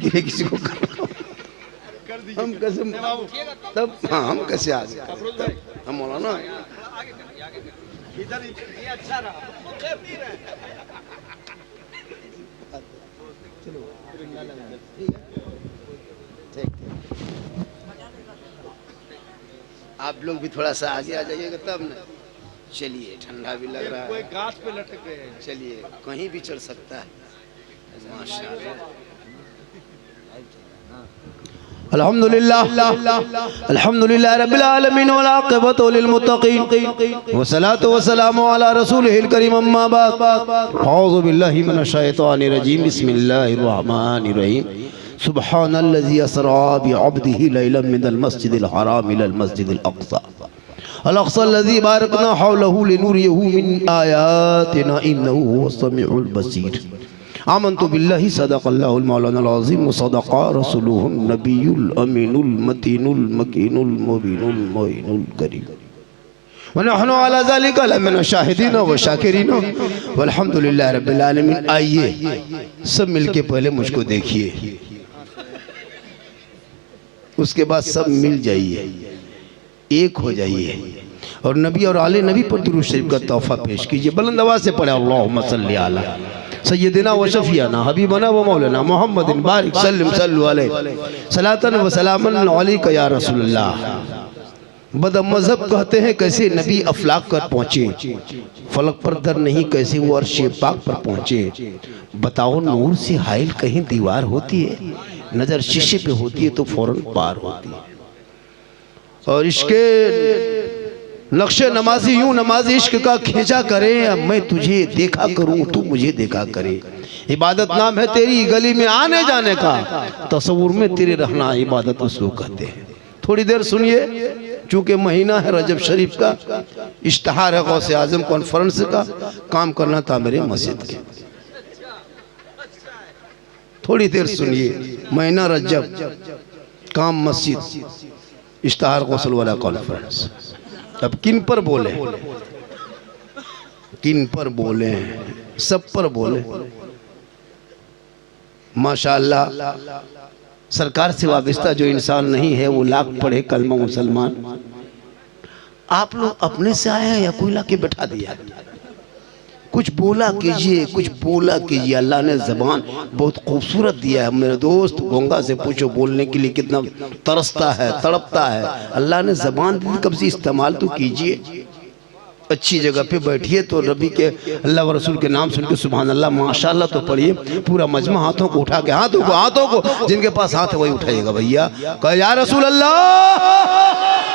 जिंदगी में किसी को करना हम कैसे तब हाँ हम कैसे आ गए हम मौलाना आप लोग भी थोड़ा सा आगे आ जाइएगा तब ना। चलिए ठंडा भी लग रहा है, कोई गाछ पे लटक गए हैं। चलिए कहीं भी चढ़ सकता है माशाअल्लाह। अल्हम्दुलिल्लाह अल्हम्दुलिल्लाह रब्बिल आलमीन वल आक़िबतु लिल मुत्तक़ीन वस्सलातु वस्सलामु अला रसूलिहिल करीम अम्मा बाद औज़ु बिल्लाहि मिनश शैतानिर रजीम बिस्मिल्लाहिर रहमानिर रहीम सुब्हानल्लज़ी अस्रा बिअब्दिही लैलन मिनल मस्जिदिल हराम इलल मस्जिदिल अक़सा अल-अक़सा बारकना हौलहु लिनुरियहु मिन आयातिना इन्नहु हुवस समीउल बसीर। आमन्तु बिल्लाहि सदक़ल्लाहुल मौलानाल अज़ीम व सदक़ा रसूलुहुन नबियुल अमीनुल मतीनुल मकीनुल मुबीनुल मोइनुल करीम व नहनु अला ज़ालिका लमिन शाहिदीन व शाकिरीन वल्हम्दुलिल्लाहि रब्बिल आलमीन। आइए सब मिलके पहले मुझको देखिए, उसके बाद सब मिल जाइए, एक हो जाइए और नबी और आले नबी पर दुरूद शरीफ का तोहफा पेश कीजिए। बुलंद आवाज़ से पढ़े अल्लाहुम्मा सल्ली अला सय्यदिना व शफियाना हबीबना व मौलाना मोहम्मदिन बारिक सल्लम सल्लु अलैहि सलातन व सलामन अलैका या रसूलल्लाह। बद मज़हब कहते हैं कैसे नबी अफलाक कर पहुँचे, फलक पर दर नहीं कैसे वो अर्श पाक पर पहुँचे। बताओ नूर से हाइल कहीं दीवार होती है, नज़र शीशे पे होती है तो फौरन पार होती है। और इसके नक्शे नमाजी यूं नमाज इश्क का खींचा करे, अब मैं तुझे देखा करूं तू मुझे देखा करे। इबादत नाम है तेरी गली में आने जाने का, तस्वुर में तेरे रहना इबादत उसको कहते हैं। थोड़ी देर सुनिए, चूंकि महीना है रजब शरीफ का, इश्तिहार है गौसे आजम कॉन्फ्रेंस का, काम करना था मेरे मस्जिद के। थोड़ी देर सुनिए, महीना रजब, काम मस्जिद, इश्तिहार गौसल वाला कॉन्फ्रेंस। अब किन पर बोले, किन पर बोले, सब पर बोले। माशाअल्लाह सरकार से वाबस्ता जो इंसान नहीं है वो लाख पढ़े कलमा मुसलमान। आप लोग अपने से आए हैं या कोई ला के बैठा दिया? कुछ बोला कीजिए, कुछ बोला कीजिए। अल्लाह ने ज़बान बहुत खूबसूरत दिया है। मेरे दोस्त गोंगा से पूछो बोलने के लिए कितना तरसता है, तड़पता है। अल्लाह ने ज़बान दी, कब से इस्तेमाल तो कीजिए। अच्छी जगह पे बैठिए तो रबी के अल्लाह व रसूल के नाम सुन के सुभान अल्लाह माशाअल्लाह तो पढ़िए। पूरा मजमा हाथों को उठा के, हाथों को जिनके पास हाथ है वही उठाइएगा भैया। कह या रसूल अल्लाह,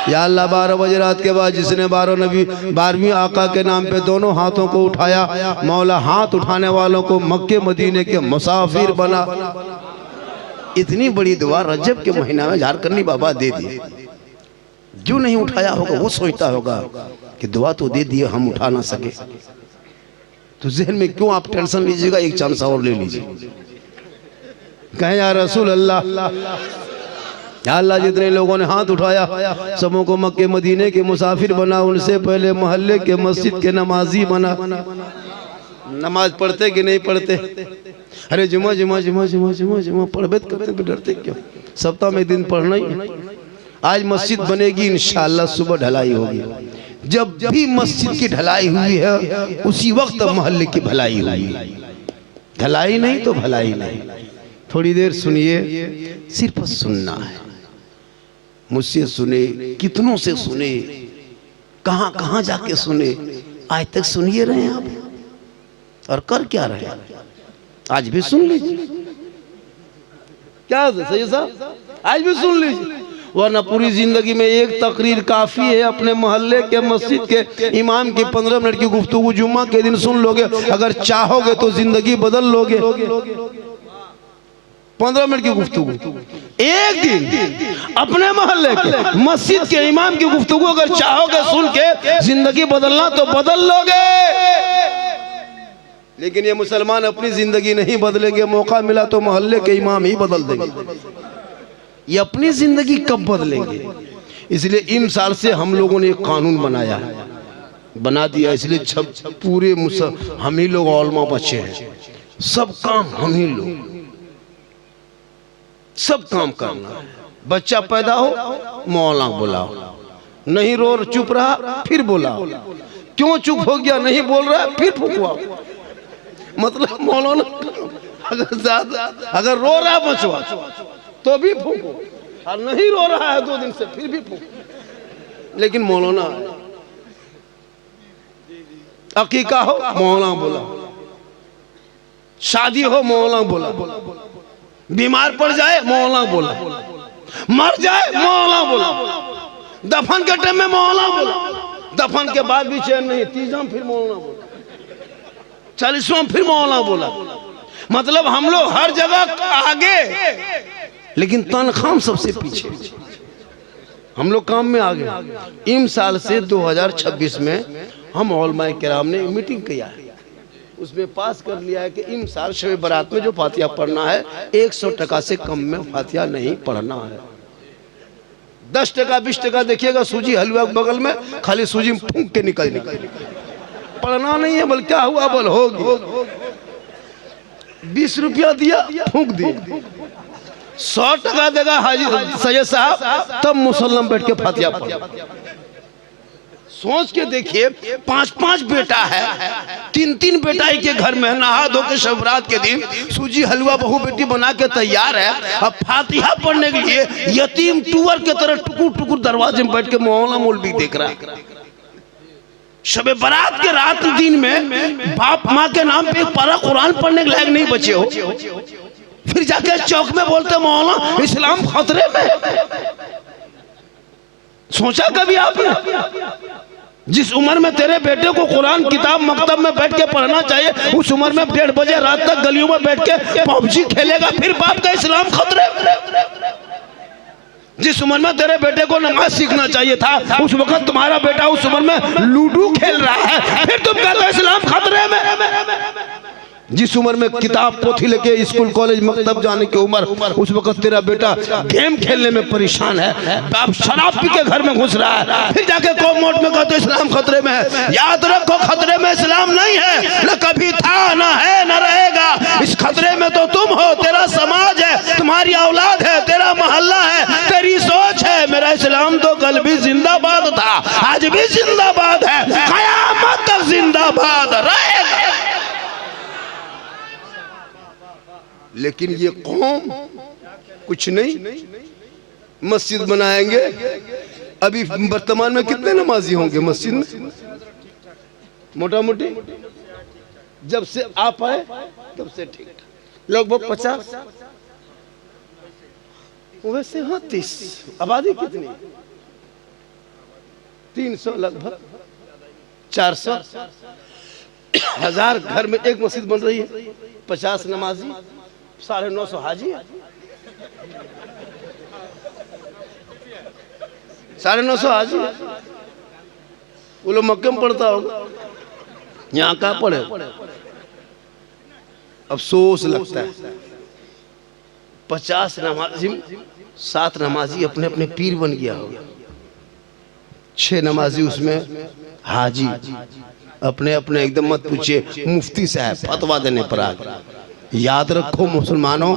या अल्लाह 12 बजे रात के बाद जिसने 12वीं आका के नाम पे दोनों हाथों को उठाया, मौला हाथ उठाने वालों को मक्के मदीने के मुसाफिर बना। इतनी बड़ी दुआ रजब के महीना में झारखंडी बाबा दे दिए। जो नहीं उठाया होगा वो सोचता होगा कि दुआ तो दे दिए, हम उठा ना सके। तो जहन में क्यों आप टेंशन लीजिएगा, एक चांस और ले लीजिए। कहें या रसूल अल्लाह, या अल्लाह जितने लोगों ने हाथ उठाया सबों को मक्के मदीने के मुसाफिर बना, उनसे पहले मोहल्ले के मस्जिद के नमाजी बना। नमाज पढ़ते कि नहीं पढ़ते? अरे जुमा जुमा जुमा जुमा जुमा जुमा पढ़बे करते भी डरते क्यों? सप्ताह में एक दिन पढ़ना ही। आज मस्जिद बनेगी इंशाअल्लाह, सुबह ढलाई होगी। जब भी मस्जिद की ढलाई हुई है उसी वक्त मोहल्ले की भलाई हुई। ढलाई नहीं तो भलाई नहीं। थोड़ी देर सुनिए, सिर्फ सुनना है। मुझसे सुने, कितनों से सुने, कहां कहां जाके सुने, आज तक सुनिए रहे हैं आप और कर क्या रहे हैं? आज भी सुन लीजिए। क्या सही साहब, आज भी सुन लीजिए, वरना पूरी जिंदगी में एक तकरीर काफी है। अपने मोहल्ले के मस्जिद के इमाम की 15 मिनट की गुफ्तगू जुम्मा के दिन सुन लोगे, अगर चाहोगे तो जिंदगी बदल लोगे। 15 मिनट की गुफ्तगू, एक दिन अपने मोहल्ले के मस्जिद के इमाम की गुफ्तगू अगर चाहोगे सुन के जिंदगी बदलना तो बदल लोगे। लेकिन ये मुसलमान अपनी जिंदगी नहीं बदलेंगे, मौका मिला तो मोहल्ले के इमाम ही बदल देंगे। ये अपनी जिंदगी कब बदलेंगे? इसलिए इन साल से हम लोगों ने एक कानून बना दिया। इसलिए पूरे हम ही लोग औलमा बचे हैं, सब काम हम ही लोग। सब काम करना है। बच्चा पैदा हो मौला बुलाओ, नहीं रो चुप रहा फिर बुलाओ, क्यों चुप हो गया नहीं बोल रहा है फिर फुकवाओ। मतलब मौलाना अगर रो रहा है बचवा तो भी फूको, और नहीं रो रहा है 2 दिन से फिर भी फूको। लेकिन मौलाना अकीका हो मौला बोला, शादी हो मौला बोला, बीमार पड़ जाए मौला बोला, मर जाए मौला बोला, दफन के टाइम में मौला बोला, दफन के बाद भी चैन नहीं, 30वां फिर मौला बोला, 40वां फिर मौला बोला। मतलब हम लोग हर जगह आगे लेकिन तनख्वाह सबसे पीछे। हम लोग काम में आगे। इन साल से 2026 में हम उलमाए किराम ने मीटिंग किया है, उसमें पास कर लिया है कि इन साल शब बारात में जो फातिहा पढ़ना है 100 टका से कम में फातिहा नहीं पढ़ना है। 10 टका 20 टका देखिएगा सूजी हलवा बगल में, खाली सूजी फूंक के निकल पढ़ना नहीं है। बोल क्या हुआ, बोल होगी 20 रुपया दिया फूंक दिया, 100 टका देगा हाजी सैयद साहब तब मुसल्लम बैठ के फातिहा पढ़। सोच के देखिए 5-5 बेटा है, 3-3 बेटा एक के घर में, नहा धो के शब रात के दिन सूजी हलवा बहू बेटी बना के तैयार है। अब फातिहा पढ़ने के लिए यतीम टूअर के तरह टुकुर टुकुर दरवाजे में बैठ के मौलाना मौलवी देख रहा है। शब बारात के रात दिन में बाप माँ के नाम पे एक पारा कुरान पढ़ने के लायक नहीं बचे हो, फिर जाके चौक में बोलते मौलाना इस्लाम खतरे में। सोचा कभी आपने जिस उम्र में तेरे बेटे को कुरान किताब मकतब में बैठ के पढ़ना चाहिए, उस उम्र में 1:30 बजे रात तक गलियों में बैठ के पबजी खेलेगा, फिर बाप का इस्लाम खतरे में। जिस उम्र में तेरे बेटे को नमाज सीखना चाहिए था, उस वक्त तुम्हारा बेटा उस उम्र में लूडो खेल रहा है, फिर तुम कहते हो इस्लाम खतरे में। जिस उम्र में किताब पोथी लेके स्कूल कॉलेज मकतब जाने की उम्र, उस वक्त तेरा बेटा गेम खेलने में परेशान है, बाप शराब पी के घर में घुस रहा है, फिर जाके कौम मोट में कहते इस्लाम खतरे में है। याद रखो खतरे में इस्लाम नहीं है, न कभी था न है न रहेगा। इस खतरे में तो तुम हो, तेरा समाज है, तुम्हारी औलाद है, तेरा मोहल्ला है, तेरी सोच है। मेरा इस्लाम तो कल भी जिंदाबाद था, आज भी जिंदाबाद है, कयामत तक जिंदाबाद रहेगा। लेकिन ये कौम कुछ नहीं, मस्जिद बनाएंगे। अभी वर्तमान में कितने नमाजी होंगे मस्जिद में? मोटा मोटी जब से आप आए तब से ठीक लगभग 50, वैसे हाँ 30। आबादी कितनी? 300 लगभग 400 1000 घर में एक मस्जिद बन रही है, 50 नमाजी, 950 हाजी, 950 हाजी। वो लोग मक्के में पढ़ता होगा, यहाँ कहाँ पढ़े। अफसोस लगता है 50 नमाजी 7 नमाजी अपने अपने पीर बन गया होगा, 6 नमाजी उसमें हाजी अपने अपने, एकदम मत पूछिए मुफ्ती साहब फतवा देने पर आ गए। याद रखो मुसलमानों,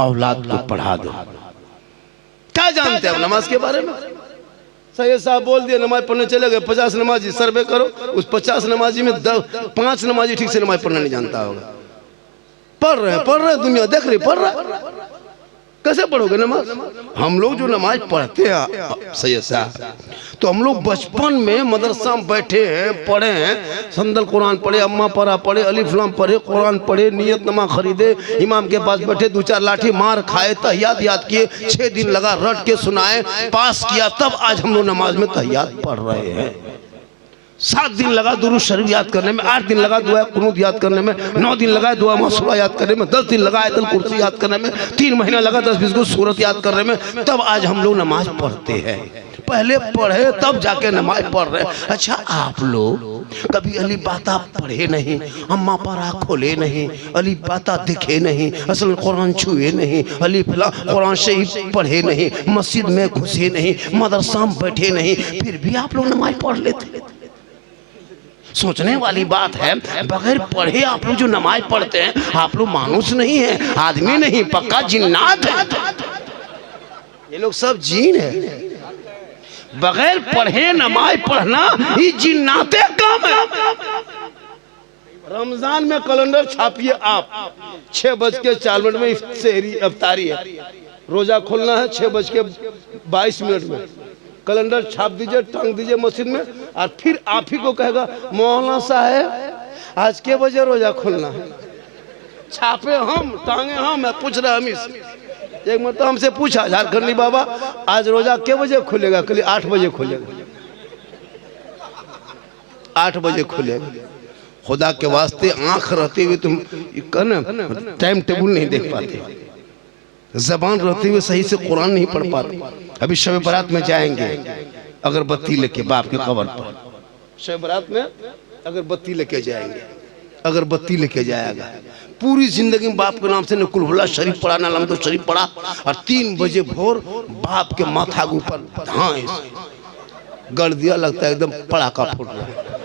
औलाद को पढ़ा दो। क्या जानते हैं नमाज के बारे में? सैयद साहब बोल दिया नमाज पढ़ने चले गए, 50 नमाजी सर्वे करो, उस 50 नमाजी में 5 नमाजी ठीक से नमाज पढ़ना नहीं जानता होगा। पढ़ रहे दुनिया देख रही, पढ़ रहा, कैसे पढ़ोगे नमाज? हम लोग जो नमाज पढ़ते हैं सैयद साहब, तो हम लोग बचपन में मदरसा में बैठे हैं, पढ़े हैं, संदल कुरान पढ़े, अम्मा परा पढ़े, अलिफ लाम पढ़े, कुरान पढ़े, नियतनामा खरीदे, इमाम के पास बैठे, 2-4 लाठी मार खाए, तहियात याद किए, 6 दिन लगा रट के सुनाए, पास किया, तब आज हम लोग नमाज में तहियात पढ़ रहे हैं। 7 दिन लगा दुरूद शरीफ याद करने में, 8 दिन लगा दुआ कुनूत याद करने में, 9 दिन लगा दुआ मसूरा याद करने में, 10 दिन लगा आयतुल कुर्सी याद करने में, 3 महीना लगा 10-20 को सूरत याद करने में, तब आज हम लोग नमाज पढ़ते हैं। पहले पढ़े तब जाके नमाज पढ़ रहे। अच्छा आप लोग कभी अली बाता पढ़े नहीं, अम्मा परा खोले नहीं, अली बाता दिखे नहीं, असल कुरान छुए नहीं, अली फला कुरान शरीफ पढ़े नहीं, मस्जिद में घुसे नहीं, मदरसा में बैठे नहीं, फिर भी आप लोग नमाज पढ़ लेते। सोचने वाली बात है। बगैर पढ़े आप लोग जो नमाज पढ़ते हैं, आप लोग मानुस नहीं है, आदमी नहीं, पक्का जिन्नात है। ये लोग सब जीन है। बगैर पढ़े नमाज पढ़ना ये जिन्नाते काम है। रमजान में कैलेंडर छापिए आप, 6:04 में सहरी अफ्तारी है, रोजा खोलना है 6:22 में, कैलेंडर छाप दीजिए, टांग दीजिए मस्जिद में, और फिर आप ही को कहेगा मौलाना साहब आज के बजे रोजा खोलना है। छापे हम, टांगे हम, मैं पूछ रहा हम। एक मतलब हमसे पूछा झारखंडी बाबा आज रोजा के बजे खुलेगा? कल 8 बजे खुलेगा। 8 बजे खुलेगा। खुदा के वास्ते आंख रहते हुए तुम टाइम टेबल नहीं देख पाते, जबान रहते हुए सही से कुरान नहीं पढ़ पाते। अभी शब बारात में जाएंगे अगरबत्ती लेके बाप की कब्र पर, शब बारात में अगरबत्ती लेके जाएंगे, अगरबत्ती लेके जाएगा। पूरी जिंदगी में बाप के नाम से न कुलहुल्ला शरीफ पढ़ा, न लम्दो शरीफ पढ़ा, और 3 बजे भोर बाप के माथा के ऊपर धाए गड़ दिया, लगता है एकदम पड़ाका फूट रहा है।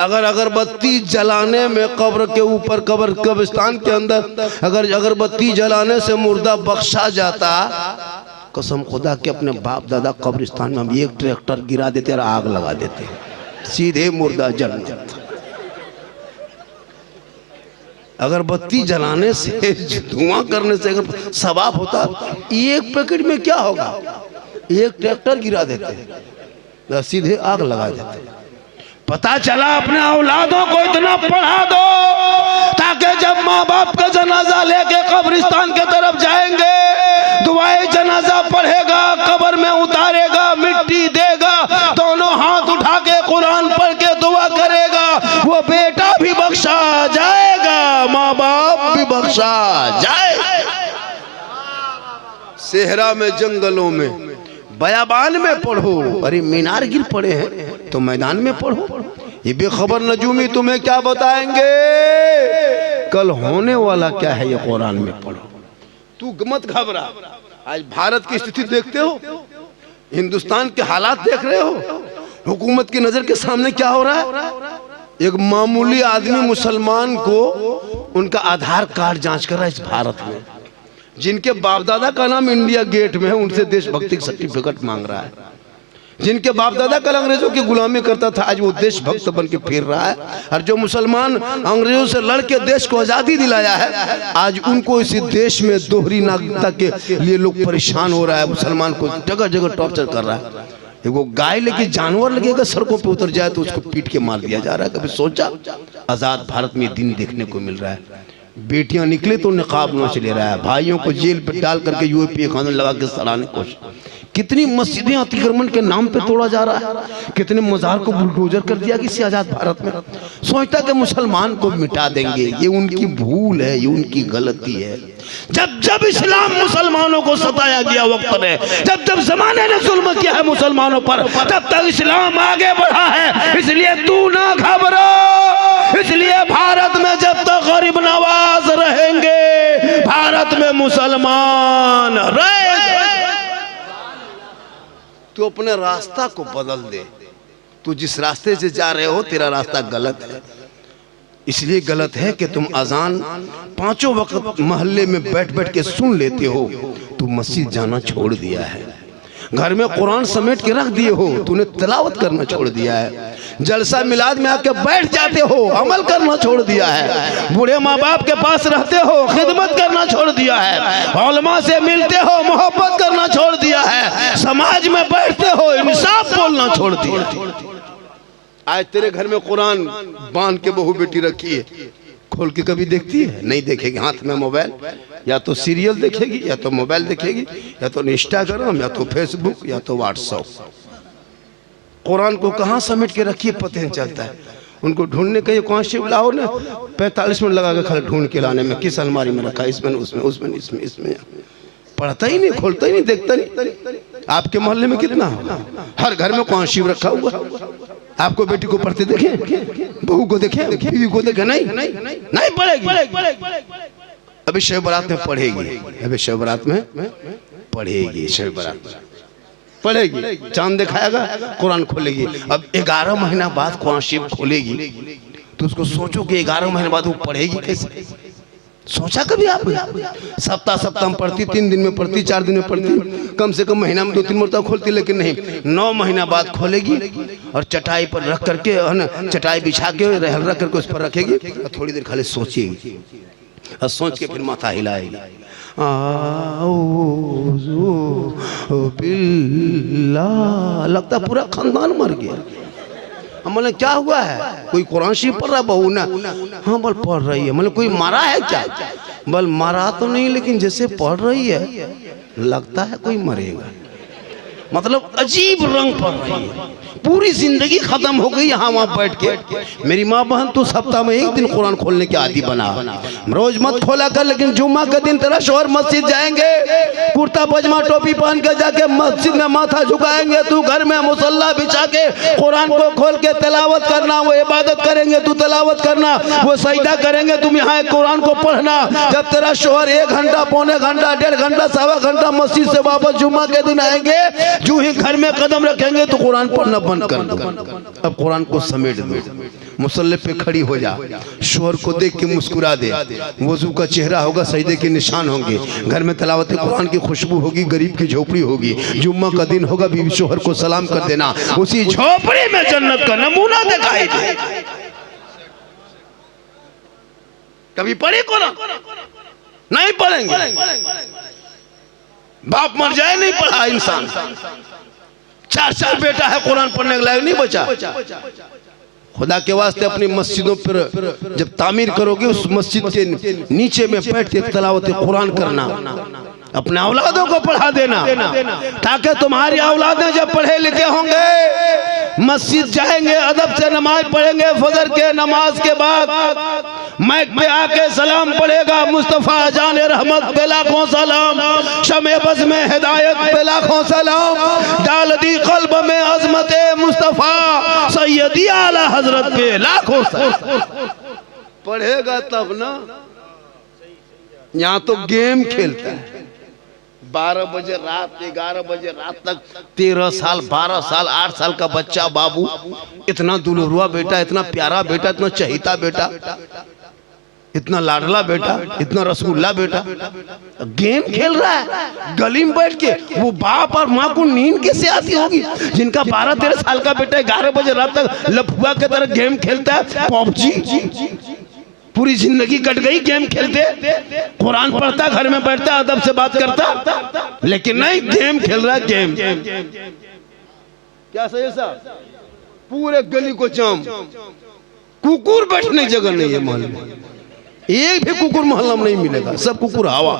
अगर अगरबत्ती जलाने में कब्र के ऊपर, कब्रिस्तान के अंदर अगर अगरबत्ती जलाने से मुर्दा बख्शा जाता, कसम खुदा के अपने बाप दादा कब्रिस्तान में हम एक ट्रैक्टर गिरा देते और आग लगा देते, सीधे मुर्दा जल जाता। अगरबत्ती जलाने से, धुआं करने से अगर सवाब होता, एक पैकेट में क्या होगा? एक ट्रैक्टर गिरा देते, सीधे आग लगा देते। पता चला अपने औलादों को इतना पढ़ा दो ताकि जब माँ बाप का जनाजा लेके कब्रिस्तान के तरफ जाएंगे, दुआए जनाजा पढ़ेगा, कब्र में उतारेगा, मिट्टी देगा, दोनों हाथ उठा के कुरान पढ़ के दुआ करेगा, वो बेटा भी बख्शा जाएगा, माँ बाप भी बख्शा जाएगा। सेहरा में, जंगलों में, बयाबान में पढ़ो। अरे मीनार गिर पड़े हैं तो मैदान में पढ़ो। ये बेखबर नजूमी तुम्हें क्या बताएंगे, कल होने वाला क्या है ये कुरान में पढ़ो। तू मत घबरा। आज भारत की स्थिति देखते हो, हिंदुस्तान के हालात देख रहे हो, हुकूमत की नजर के सामने क्या हो रहा है। एक मामूली आदमी मुसलमान को उनका आधार कार्ड जांच कर रहा है इस भारत में, जिनके बाप दादा का नाम इंडिया गेट में है, उनसे देशभक्ति का सर्टिफिकेट मांग रहा है। जिनके बाप दादा कल अंग्रेजों की गुलामी करता था, आज वो देशभक्त बन के फिर रहा है। और जो मुसलमान अंग्रेजों से लड़ के देश को आजादी दिलाया है, आज उनको इसी देश में दोहरी नागरिकता के लिए लोग परेशान हो रहा है। मुसलमान को जगह जगह टॉर्चर कर रहा है। वो गाय लेके जानवर लगेगा सड़कों पे उतर जाए तो उसको पीट के मार दिया जा रहा है। कभी सोचा? आजाद भारत में दिन देखने को मिल रहा है। बेटियां निकले तो निकाब नोच ले रहा है, भाइयों को जेल पे डाल करके यूएपीए कानून लगा के सड़ाने की कोशिश। कितनी मस्जिदें अतिक्रमण के नाम पे तोड़ा जा रहा है, कितने मजार को बुलडोजर कर दिया किसी आजाद भारत में। सोचता कि मुसलमान को मिटा देंगे, ये उनकी भूल है, ये उनकी गलती है। जब जब इस्लाम मुसलमानों को सताया गया वक्त में, जब जब जमाने ने जुल्म किया है मुसलमानों पर, तब तक इस्लाम आगे बढ़ा है। इसलिए तू ना घबरा, इसलिए भारत में जब तक गरीब नवाज रहेंगे, भारत में मुसलमान रहेंगे। तू अपने रास्ता को बदल दे। तू जिस रास्ते से जा रहे हो तेरा रास्ता गलत है। इसलिए गलत है कि तुम अजान 5 वक्त मोहल्ले में बैठ बैठ के सुन लेते हो, तू मस्जिद जाना छोड़ दिया है। घर में कुरान समेट के रख दिए हो, तूने तिलावत करना छोड़ दिया है। जलसा मिलाद में आके बैठ जाते हो, अमल करना छोड़ दिया है। बूढ़े माँ बाप के पास रहते हो, खिदमत करना छोड़ दिया है। उलमा से मिलते हो, मोहब्बत करना छोड़ दिया है। समाज में बैठते हो, इंसाफ बोलना छोड़ दिया। आज तेरे घर में कुरान बांध के बहू बेटी रखी है, खोल के कभी देखती है? नहीं देखेगी। हाथ में मोबाइल, या तो सीरियल देखेगी, या तो मोबाइल देखेगी, या तो इंस्टाग्राम, या तो फेसबुक, या तो व्हाट्सएप। कुरान को कहाँ समेट के रखिए पता नहीं चलता है। उनको ढूंढने के कौन से लाओ ना, 45 मिनट लगा के खाली ढूंढ के लाने में, किस अलमारी में रखा, इसमें उसमें उसमें इसमें इसमें। पढ़ता ही नहीं, खोलता ही नहीं, देखता नहीं। आपके मोहल्ले में कितना होगा? हर घर में कौन शिव रखा हुआ। आपको बेटी को पढ़ते देखे, बहू को देखे, बीवी को देखे? नहीं पढ़ेगी। अभी शब बारात में पढ़ेगी, अभी शब बारात में पढ़ेगी, शब बारात में। पढ़ेगी, चांद दिखाएगा कुरान खोलेगी। अब 11 महीना बाद कुरान शरीफ खोलेगी तो उसको सोचो कि 11 महीने बाद वो पढ़ेगी कैसे? सोचा कभी आप? सप्ताह में पढ़ती, 3 दिन में पढ़ती, 4 दिन में पढ़ती, कम से कम महीना में 2-3 मरतबा खोलती, लेकिन नहीं, 9 महीना बाद खोलेगी और चटाई पर रख करके, है ना, चटाई बिछा के रहल रख करके उस पर रखेगी और थोड़ी देर खाली सोचेगी और सोच के फिर माथा हिलाएगी। लगता पूरा खानदान मर गया। हम बोले क्या हुआ है? कोई कुरान शरीफ पढ़ रहा है बहू ना? हाँ बोल पढ़ रही है। मतलब कोई मारा है क्या? बोल मारा तो नहीं, लेकिन जैसे पढ़ रही है लगता है कोई मरेगा। मतलब अजीब रंग पड़ रही है, पूरी जिंदगी खत्म हो गई यहाँ वहाँ बैठ के। मेरी माँ बहन तो सप्ताह में 1 दिन कुरान खोलने के आदी बना। रोज मत खोला कर, लेकिन जुम्मा के दिन तेरा शोहर मस्जिद जाएंगे, कुर्ता पजामा टोपी पहन के जाके मस्जिद में माथा झुकाएंगे, तू घर में मुसल्ला बिछा के कुरान को खोल के तिलावत करना। वो इबादत करेंगे, तू तिलावत करना, वो सजदा करेंगे, तुम यहाँ कुरान को पढ़ना। जब तेरा शोहर 1 घंटा, पौने घंटा, 1.5 घंटा, 1.25 घंटा मस्जिद से वापस जुम्मा के दिन आएंगे, जो ही घर में कदम रखेंगे तो कुरान पढ़ना बंद कर दो। अब कुरान को समेट दो, मुसल्ले पे खड़ी हो जा, शोहर को देख के मुस्कुरा दे, वजू का चेहरा होगा, सजदे के निशान होंगे, घर में तिलावत कुरान की खुशबू होगी, गरीब की झोपड़ी होगी, जुम्मा का दिन होगा, बीवी शोहर को सलाम कर देना, उसी झोपड़ी में जन्नत का नमूना दिखाई दे। कभी पढ़े कुरान? नहीं पढ़ेंगे। बाप मर जाए नहीं पढ़ा इंसान, 4 बेटा है, कुरान पढ़ने के लायक नहीं बचा। खुदा के वास्ते अपनी मस्जिदों पर जब तामीर करोगे, उस मस्जिद के नीचे में बैठ के तिलावत कुरान करना, अपने औलादों को पढ़ा देना, ताकि तुम्हारी औलादें जब पढ़े लिखे होंगे, मस्जिद जाएंगे, अदब से नमाज पढ़ेंगे, फजर के नमाज के बाद मैक पे आके सलाम पढ़ेगा, मुस्तफ़ा जान रहमत पे लाखों सलाम, शमे बज़ में हिदायत पे लाखों सलाम, डाल दी क़ल्ब में अज़मत मुस्तफ़ा सैयदी आला हजरत पे लाखों सलाम। पढ़ेगा तब ना। यहाँ तो गेम खेलता है, 12 बजे रात, 11 बजे रात तक, 13 साल, 12 साल, 8 साल का बच्चा बाबू, इतना दुलरुआ बेटा, इतना प्यारा बेटा, इतना चहीता बेटा, इतना लाडला बेटा, इतना रसगुल्ला बेटा, गेम खेल रहा है गली में बैठ के। वो बाप और माँ को नींद कैसे आती होगी जिनका 12-13 साल का बेटा 11 बजे रात तक लफुआ के तरह गेम खेलता है, पबजी। पूरी जिंदगी कट गई गेम खेलते, कुरान पढ़ता, घर में बैठता, अदब से बात करता, लेकिन नहीं, गेम खेल रहा है। गेम क्या सही साहब? पूरे गली को जाम, कुकुर बैठने जगह नहीं है मोहल्ले में, एक भी कुकुर मोहल्ला में नहीं मिलेगा, सब कुकुर हवा।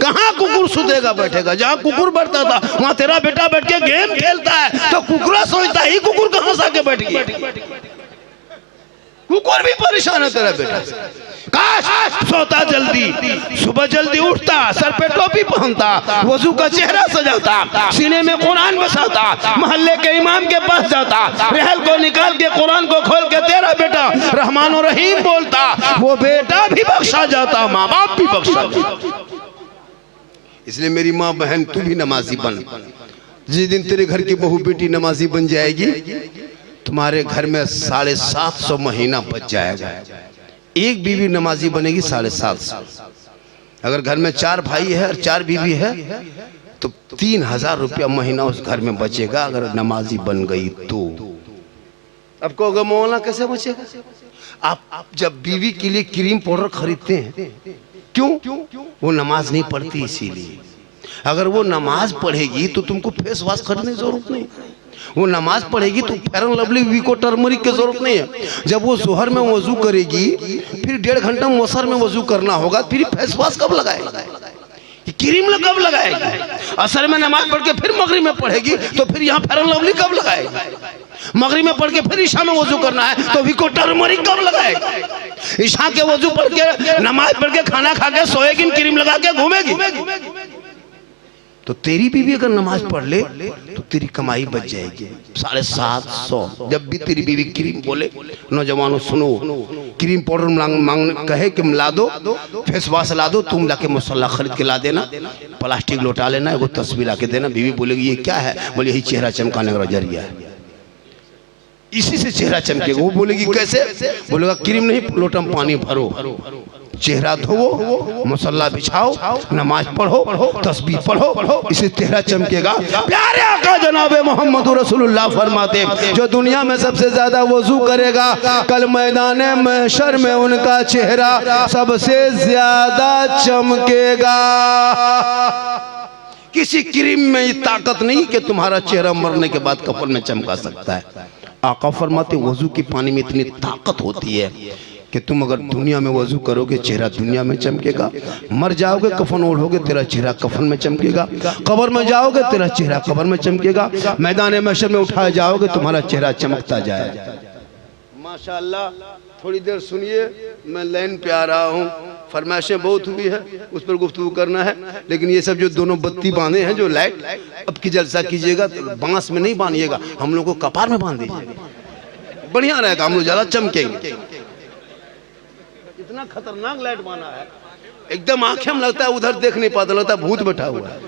कहाँ कुकुर सुतेगा बैठेगा? जहाँ कुकुर बैठता था वहाँ तेरा बेटा बैठ के गेम खेलता है, तो कुकुरा सोचता ही कुकुर कहाँ से आके बैठ गया? कुकुर भी परेशान है तेरा बेटा। काश सोता जल्दी, सुबह जल्दी उठता, सर पे टोपी पहनता, वजू का चेहरा सजाता, सीने में कुरान बसाता, मोहल्ले के इमाम के पास जाता, रहल को निकाल के कुरान को खोल के तेरा बेटा रहमान और रहीम बोलता, वो बेटा भी बख्शा जाता, माँ बाप भी बख्शा जाता। इसलिए मेरी माँ बहन, तू भी नमाजी बन। जिस दिन तेरे घर की बहू बेटी नमाजी बन जाएगी, तुम्हारे घर में 750 महीना बच जाएगा। एक बीवी नमाजी बनेगी 750। अगर घर में 4 भाई है और 4 बीवी है तो 3000 रुपया महीना उस घर में बचेगा, अगर नमाजी बन गई तो। अब कहोगे मौलाना कैसे बचेगा? आप जब बीवी के लिए क्रीम पाउडर खरीदते हैं, क्यों? वो नमाज नहीं पढ़ती, इसीलिए। अगर वो नमाज पढ़ेगी तो तुमको फेस वॉश करने की जरूरत नहीं, वो नमाज पढ़ेगी तो fair and lovely, Vicco, turmeric की जरूरत नहीं है। जब वो जोहर में वजू करेगी, फिर 1.5 घंटा मौसर में वजू करना होगा, फिर फेस वॉश कब लगाएगी? क्रीम कब लगाएगी? असर में नमाज पढ़ के फिर मगरिब में पढ़ेगी, तो फिर यहाँ फेयर एंड लवली कब लगाएगी? मगरिब में पढ़ के फिर ईशा में वजू करना है, तो वीको, टर्मरिक कब लगाएगी? ईशा के वजू पढ़ के, नमाज पढ़ के, खाना खा के सोएगी, क्रीम लगा के घूमेगी। तो तेरी बीवी अगर नमाज पढ़ ले तो तेरी कमाई बच जाएगी 750। जब भी तेरी बीवी क्रीम बोले, नौजवानों सुनो, क्रीम पाउडर मांग कहे कि ला दो, फेस वॉश ला दो, तुम लाके मसाला खरीद के ला देना, प्लास्टिक लौटा लेना, एगो तस्वीर आके देना। बीवी बोलेगी ये क्या है? बोले यही चेहरा चमकाने का जरिया है, इसी से चेहरा चमकेगा। वो बोलेगी कैसे? बोलेगा क्रीम नहीं, लोटा में पानी भरो, चेहरा धोवो, मुसल्ला बिछाओ, नमाज पढ़ो, तस्बीह पढ़ो, इससे चेहरा चमकेगा। प्यारे आका जनाबे मोहम्मद रसूलुल्लाह फरमाते जो दुनिया में सबसे ज्यादा वजू करेगा कल मैदान महशर में उनका चेहरा सबसे ज्यादा चमकेगा। किसी क्रीम में ये ताकत नहीं कि तुम्हारा चेहरा मरने के बाद कफन में चमका सकता है। आका फरमाते वजू के पानी में इतनी ताकत होती है कि तुम अगर दुनिया में वजू करोगे चेहरा दुनिया में चमकेगा, मर जाओगे कफन ओढ़ोगे तेरा चेहरा कफन में चमकेगा, कब्र में जाओगे तेरा चेहरा कब्र में चमकेगा, मैदान महशर में उठाए जाओगे तुम्हारा चेहरा चमकता जाएगा। माशाअल्लाह। थोड़ी देर सुनिए, मैं लाइन पे आ रहा हूँ, फरमाइशें बहुत हुई है, उस पर गुफ्तगू करना है। लेकिन ये सब जो दोनों बत्ती बांधे हैं जो लाइट, अब की जलसा कीजिएगा तो बांस में नहीं बांधिएगा, हम लोग को कपार में बांध दीजिए, बढ़िया रहेगा, हम लोग ज्यादा चमकेंगे। इतना खतरनाक लाइट बांधा है, एकदम आंखें में लगता है उधर देख नहीं पाता, लगता है भूत बैठा हुआ है।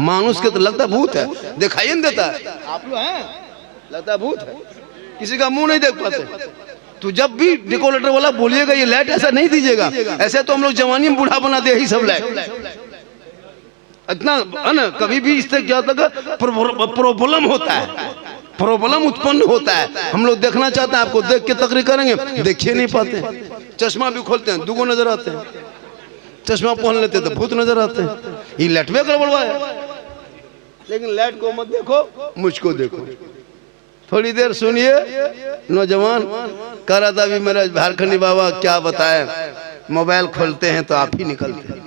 मानुस के तो लगता है भूत है, दिखाई नहीं देता है। आप लोग हैं, लगता है भूत है, किसी का मुंह नहीं देख पाते। तो जब भी डेकोरेटर वाला बोलिएगा ये लाइट ऐसा नहीं दीजिएगा, ऐसे तो हम लोग जवानी में बूढ़ा बना दे यही सब लाइट। इतना है ना, कभी भी इससे क्या होता है प्रॉब्लम होता है, प्रॉब्लम उत्पन्न होता है। हम लोग देखना चाहते हैं, आपको देख के तकरीर करेंगे, देखिए नहीं पाते। चश्मा भी खोलते हैं, दुगो नजर आते हैं, चश्मा पहन लेते हैं तो भूत नजर आते हैं। ये लाइट में गड़बड़ है। लेकिन लाइट को मत देखो, मुझको देखो। थोड़ी देर सुनिए, नौजवान कह रहा था अभी मेरा झारखंडी बाबा क्या बताए, मोबाइल खोलते हैं तो आप ही निकलते हैं,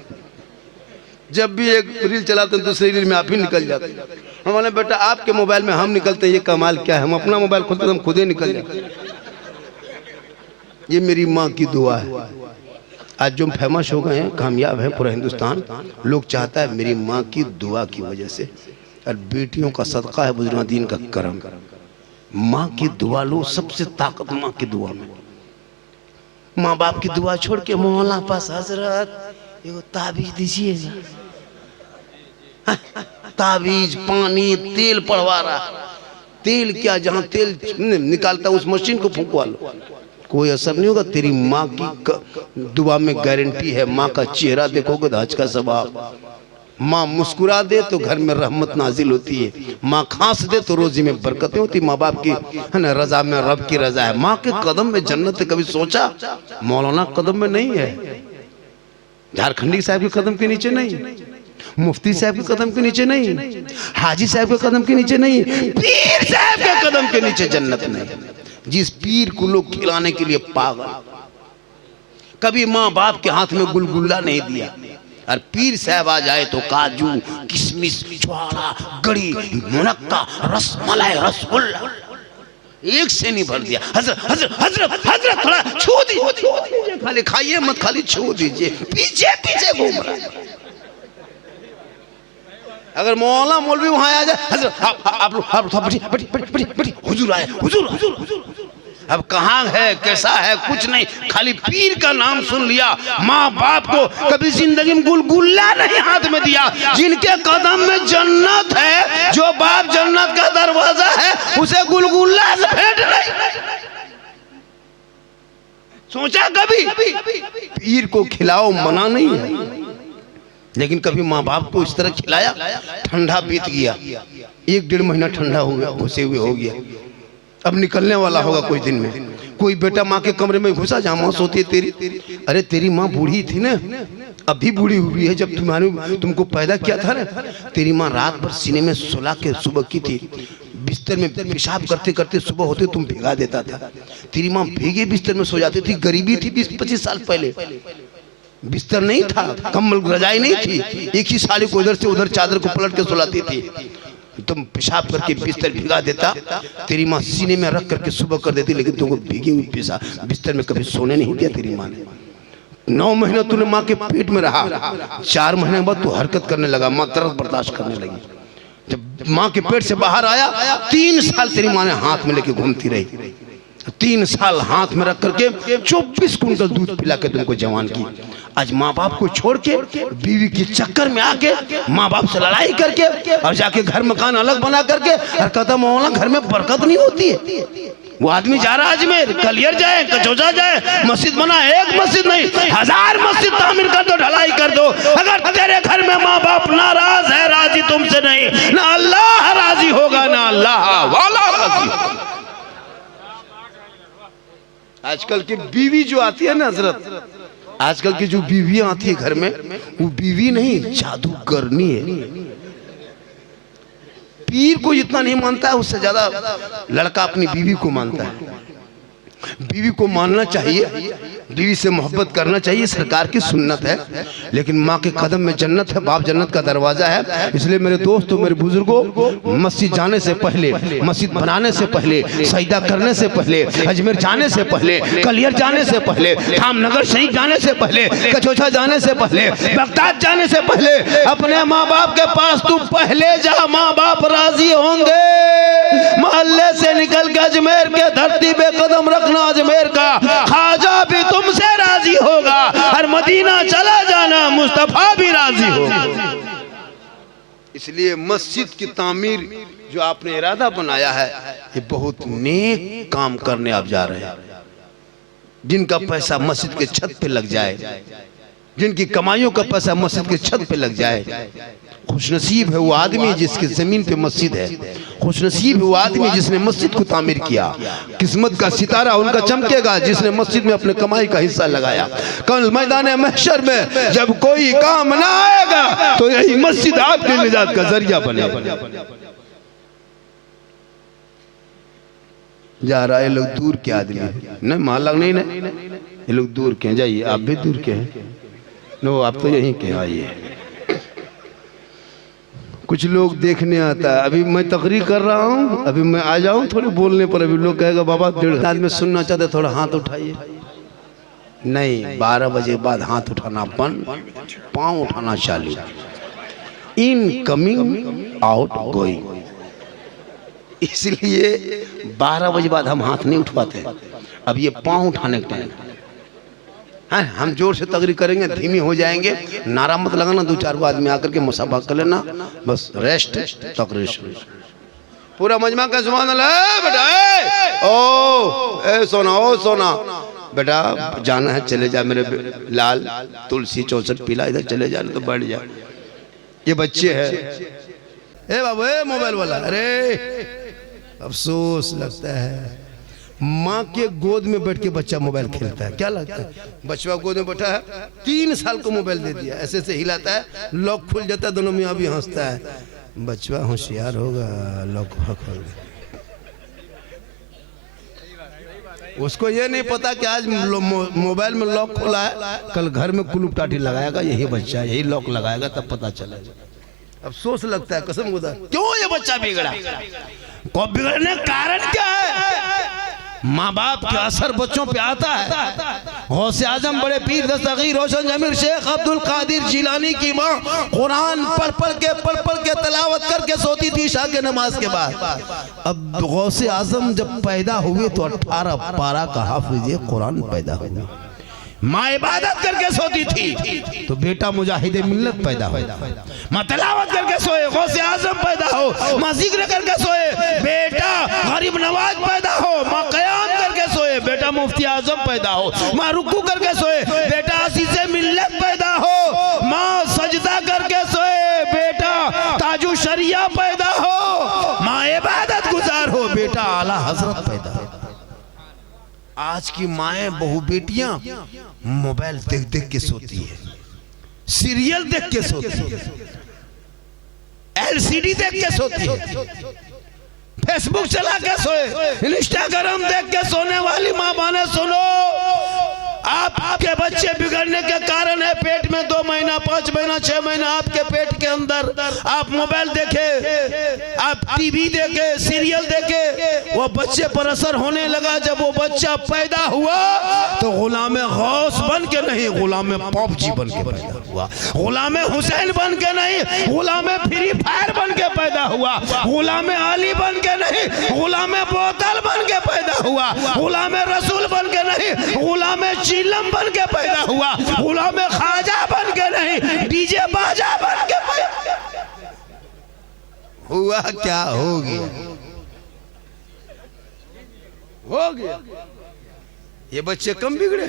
जब भी एक रील चलाते हैं दूसरी रील में आप ही निकल जाते हैं। हमारे बेटा आपके मोबाइल में हम निकलते हैं, ये कमाल क्या है, हम अपना मोबाइल खोलते हैं हम खुद ही निकल जाते हैं। ये मेरी माँ की दुआ है। आज जो फेमस हो गए हैं, कामयाब है पूरा हिंदुस्तान, लोग चाहता है मेरी माँ की दुआ की वजह से, और बेटियों का सदका है, बुजुर्गादीन का करम। माँ की दुआ लो, सबसे ताकत माँ की दुआ में। माँ बाप की दुआ छोड़ के मोहल्ला पास हजरत एगो ताबीज दीजिए, ताबीज पानी तेल पड़वा रहा, तेल क्या, जहाँ तेल निकालता उस मशीन को फूंकवा लो, कोई असर नहीं होगा। तेरी माँ की दुआ में गारंटी है, माँ का चेहरा देखोगे तो हज का सवाब। माँ मुस्कुरा दे तो घर में रहमत नाजिल होती है, माँ खांस दे तो रोजी में बरकतें होती। माँ बाप की है ना रजा में रब की रजा है। माँ के कदम में जन्नत है, कभी सोचा? मौलाना कदम में नहीं है, झारखंडी साहब के कदम के नीचे नहीं, मुफ्ती साहब के कदम के नीचे नहीं, हाजी साहब के कदम के नीचे नहीं, पीर साहब के कदम के नीचे जन्नत नहीं। जिस पीर को लोग खिलाने के लिए पागल, कभी माँ बाप के हाथ में गुलगुल्ला नहीं दिया, और पीर साहब आ जाए तो काजू किशमिश छुआरा गड़ी मुनक्का रसमलाई रसगुल्ला एक से नहीं भर दिया। हजरत हजरत हजरत हजरत थोड़ा छू दीजिए, खाली खाइए मत, खाली छू दीजिए, पीछे पीछे घूम रहा है। अगर मौला मौलवी वहां आ जाए, हजरत आप लोग हुजूर आए, हुजूर हुजूर हुजूर। अब कहाँ है, कैसा है, कुछ नहीं, खाली पीर का नाम सुन लिया। माँ बाप को कभी जिंदगी में गुलगुल्ला नहीं हाथ में दिया। जिनके कदम में जन्नत है, जो बाप जन्नत का दरवाजा है, उसे गुलगुल्ला से भेंट नहीं सोचा कभी। पीर को खिलाओ, मना नहीं है, लेकिन कभी माँ बाप को इस तरह खिलाया। ठंडा बीत गया, 1-1.5 महीना ठंडा हो गया, घुसे हुए हो गया, अब निकलने वाला होगा कुछ दिन में। कोई बेटा माँ के कमरे में घुसा, जहाँ माँ सोती है तेरी, अरे तेरी माँ बूढ़ी थी ना, अभी बूढ़ी हुई है, जब तुमको पैदा किया था ना, तेरी माँ रात भर सीने में सुला के सुबह की थी, बिस्तर में पेशाब करते करते सुबह होते तुम भिगा देता था। तेरी माँ भीगे बिस्तर में सो जाती थी, गरीबी थी 20-25 साल पहले, बिस्तर नहीं था, कम्बल रजाई नहीं थी, एक ही साड़ी को उधर से उधर चादर को पलट के सुलाती थी। तुम पेशाब करके बिस्तर भिगा देता, तेरी माँ सीने में रख करके सुबह कर देती, लेकिन तुमको भीगी हुई पेशाब बिस्तर में कभी सोने नहीं दिया तेरी माँ ने। 9 महीना तूने माँ के पेट में रहा, 4 महीने बाद तू हरकत करने लगा, माँ दर्द बर्दाश्त करने लगी। जब माँ के पेट से बाहर आया, 3 साल तेरी माँ ने हाथ में लेके घूमती रही। 3 साल हाथ में रख करके 24 कुंटल दूध पिला के तुमको जवान की। आज माँ बाप को छोड़ के बीवी के चक्कर में आके माँ बाप से लड़ाई करके और जाके घर मकान अलग बना करके और कहता मौलाना घर में बरकत नहीं होती है। वो आदमी जा रहा अजमेर, कलियर जाए, कचौजा जाए, मस्जिद बना, एक मस्जिद नहीं 1000 मस्जिद तामीर कर दो, ढलाई कर दो, अगर तेरे घर में माँ बाप नाराज है, राजी तुमसे नहीं, ना अल्लाह राजी होगा ना अल्लाह वाला राजी। आजकल की बीवी जो आती है ना हजरत, आजकल की जो बीवियां आती है घर में, वो बीवी नहीं जादूगरनी है। पीर को जितना नहीं मानता है उससे ज्यादा लड़का अपनी बीवी को मानता है। बीवी को मानना चाहिए, बीवी से मोहब्बत करना चाहिए, सरकार की सुन्नत है, लेकिन माँ के कदम में जन्नत है, बाप जन्नत का दरवाजा है। इसलिए मेरे दोस्तों, मेरे बुजुर्गों, मस्जिद जाने से पहले, मस्जिद बनाने से पहले, सजदा करने से पहले, अजमेर जाने से पहले, कलियर जाने से पहले, धामनगर शहीद जाने से पहले, कचौछा जाने से पहले, बगदाद जाने से पहले अपने माँ बाप के पास तू पहले जा, माँ बाप राजी होंगे। मोहल्ले से निकल के अजमेर के धरती पे कदम रखना, अजमेर का ख्वाजा भी तुमसे राजी होगा, और मदीना चला जाना मुस्तफा भी राजी होगा। इसलिए मस्जिद की तामीर जो आपने इरादा बनाया है, ये बहुत नेक काम करने आप जा रहे हैं। जिनका पैसा मस्जिद के छत पे लग जाए, जिनकी कमाइयों का पैसा मस्जिद के छत पे लग जाए, खुशनसीब है वो आदमी जिसकी जमीन पे मस्जिद है, खुशनसीब है वो आदमी जिसने मस्जिद को तामीर किया। किस्मत का सितारा उनका चमकेगा जिसने मस्जिद में अपने कमाई का हिस्सा लगाया। कल मैदान महशर में जब कोई काम ना आएगा तो यही मस्जिद आपके निजात का जरिया बनेगा। जा रहा है लोग दूर के आदमी, नहीं मालक नहीं, ये लोग दूर के, जाइए आप भी दूर के हैं, नो आप तो यहीं के आइए। कुछ लोग देखने आता है, अभी मैं तकरीर कर रहा हूँ, अभी मैं आ जाऊँ थोड़े बोलने पर, अभी लोग कहेगा बाबा 1.5 आदमी सुनना चाहते थोड़ा हाथ उठाइए। नहीं, 12 बजे बाद हाथ उठाना बंद, पाँव उठाना चालू। इन कमिंग आउट गोइंग, इसलिए 12 बजे बाद हम हाथ नहीं उठवाते। अब ये पाँव उठाने का टाइम है। हम जोर से तकरीर करेंगे, धीमी हो जाएंगे, नारा मत लगाना, 2-4 आदमी आकर के मुसाफा कर लेना, बस रेस्ट तकरीर। पूरा मजमा का सुभान अल्लाह बेटा, ओ सोना, ओ सोना बेटा जाना है, चले जा मेरे लाल, तुलसी 64 पीला, इधर चले जा, तो बैठ जा। ये बच्चे हैं, ए बाबू ए मोबाइल वाला, अरे अफसोस लगता है माँ के गोद में बैठ के बच्चा मोबाइल खेलता है। क्या लगता है? बच्चा गोद में बैठा है, 3 साल को मोबाइल दे दिया, ऐसे ऐसे हिलाता है, लॉक खुल जाता है, दोनों में अभी हंसता है। बच्चा होशियार होगा, लॉक खोल, उसको ये नहीं पता कि आज मोबाइल में लॉक खोला है, कल घर में कुलूप टाटी लगाएगा यही बच्चा, यही लॉक लगाएगा, तब पता चलेगा। अफसोस लगता है कसम खुदा, क्यों ये बच्चा बिगड़ा? को बिगड़ने का कारण क्या है? माँ बाप का असर बच्चों पे आता है। गौसे आजम बड़े पीर दस्तगीर रोशन जमीर शेख अब्दुल कादिर जिलानी की माँ कुरान पढ़ पढ़ के तलावत करके सोती थी ईशा के नमाज के बाद। अब गौसे आजम जब पैदा हुए तो 18 पारा का हाफिज़ कुरान पैदा हुआ। माँ इबादत करके सोती थी तो बेटा मुजाहिद मिल्लत पैदा हो। माँ तलावत करके सोए, गौसे आजम पैदा हो। माँ जिक्र करके सोए, बेटा गरीब नवाज पैदा हो। माँ कयाम करके सोए, बेटा मुफ्ती आजम पैदा हो। माँ रुकू करके सोए, बेटा असीसे मिल्लत पैदा हो। माँ सजदा करके सोए, बेटा ताजु शरिया पैदा हो। माँ इबादत गुजार हो, बेटा आला हजरत पैदा हो। आज की माएं बहु बेटियां मोबाइल देख देख के सोती है, सीरियल देख के सोती है, एलसीडी देख के सोती है, फेसबुक चला के सोए, इंस्टाग्राम देख के सोने वाली माँ बाने सुनो, आपके बच्चे बिगड़ने के कारण है पेट में 2 महीना 5 महीना 6 महीना आपके पेट के अंदर आप मोबाइल देखे, आप टीवी देखे, सीरियल देखे, वो बच्चे पर असर होने लगा। जब वो बच्चा पैदा हुआ तो गुलाम गौस बन के नहीं, गुलाम पॉपजी बन के पैदा हुआ। गुलाम हुसैन बन के नहीं, गुलाम फ्री फायर बन के पैदा हुआ। गुलाम अली बन के नहीं, नहीं, गुलाम बोतल बन के पैदा हुआ, गुलाम रसूल बन के नहीं, गुलाम चिलम बन के पैदा हुआ, गुलाम खाजा बन के नहीं, डीजे बाजा बन के पैदा हुआ। क्या हो गया? हो गया। ये बच्चे कम बिगड़े,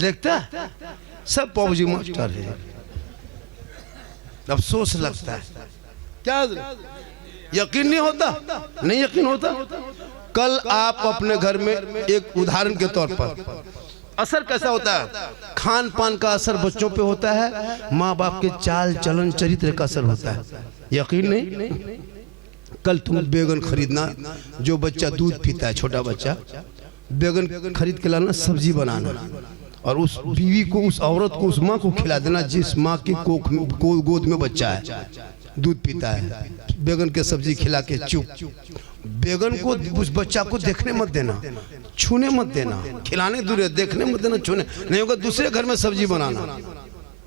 देखता सब पबजी मास्टर है। अफसोस लगता है, क्या यकीन नहीं होता, नहीं यकीन होता। कल आप अपने घर में एक उदाहरण के तौर पर असर कैसा होता है, खान पान का असर बच्चों पे होता है, माँ बाप के चाल चलन चरित्र का असर होता है। यकीन नहीं, कल तुम बैगन खरीदना, जो बच्चा दूध पीता है, छोटा बच्चा, बैगन खरीद के लाना, सब्जी बनाना, और उस बीवी को, उस औरत को, उस माँ को खिला देना जिस माँ की गोद में बच्चा है, दूध पीता है। बैगन के सब्जी खिला के चुप। बैगन को उस बच्चा को देखने मत देना, छूने मत देना, खिलाने दूर है, देखने मत देना, छूने नहीं होगा। दूसरे घर में सब्जी बनाना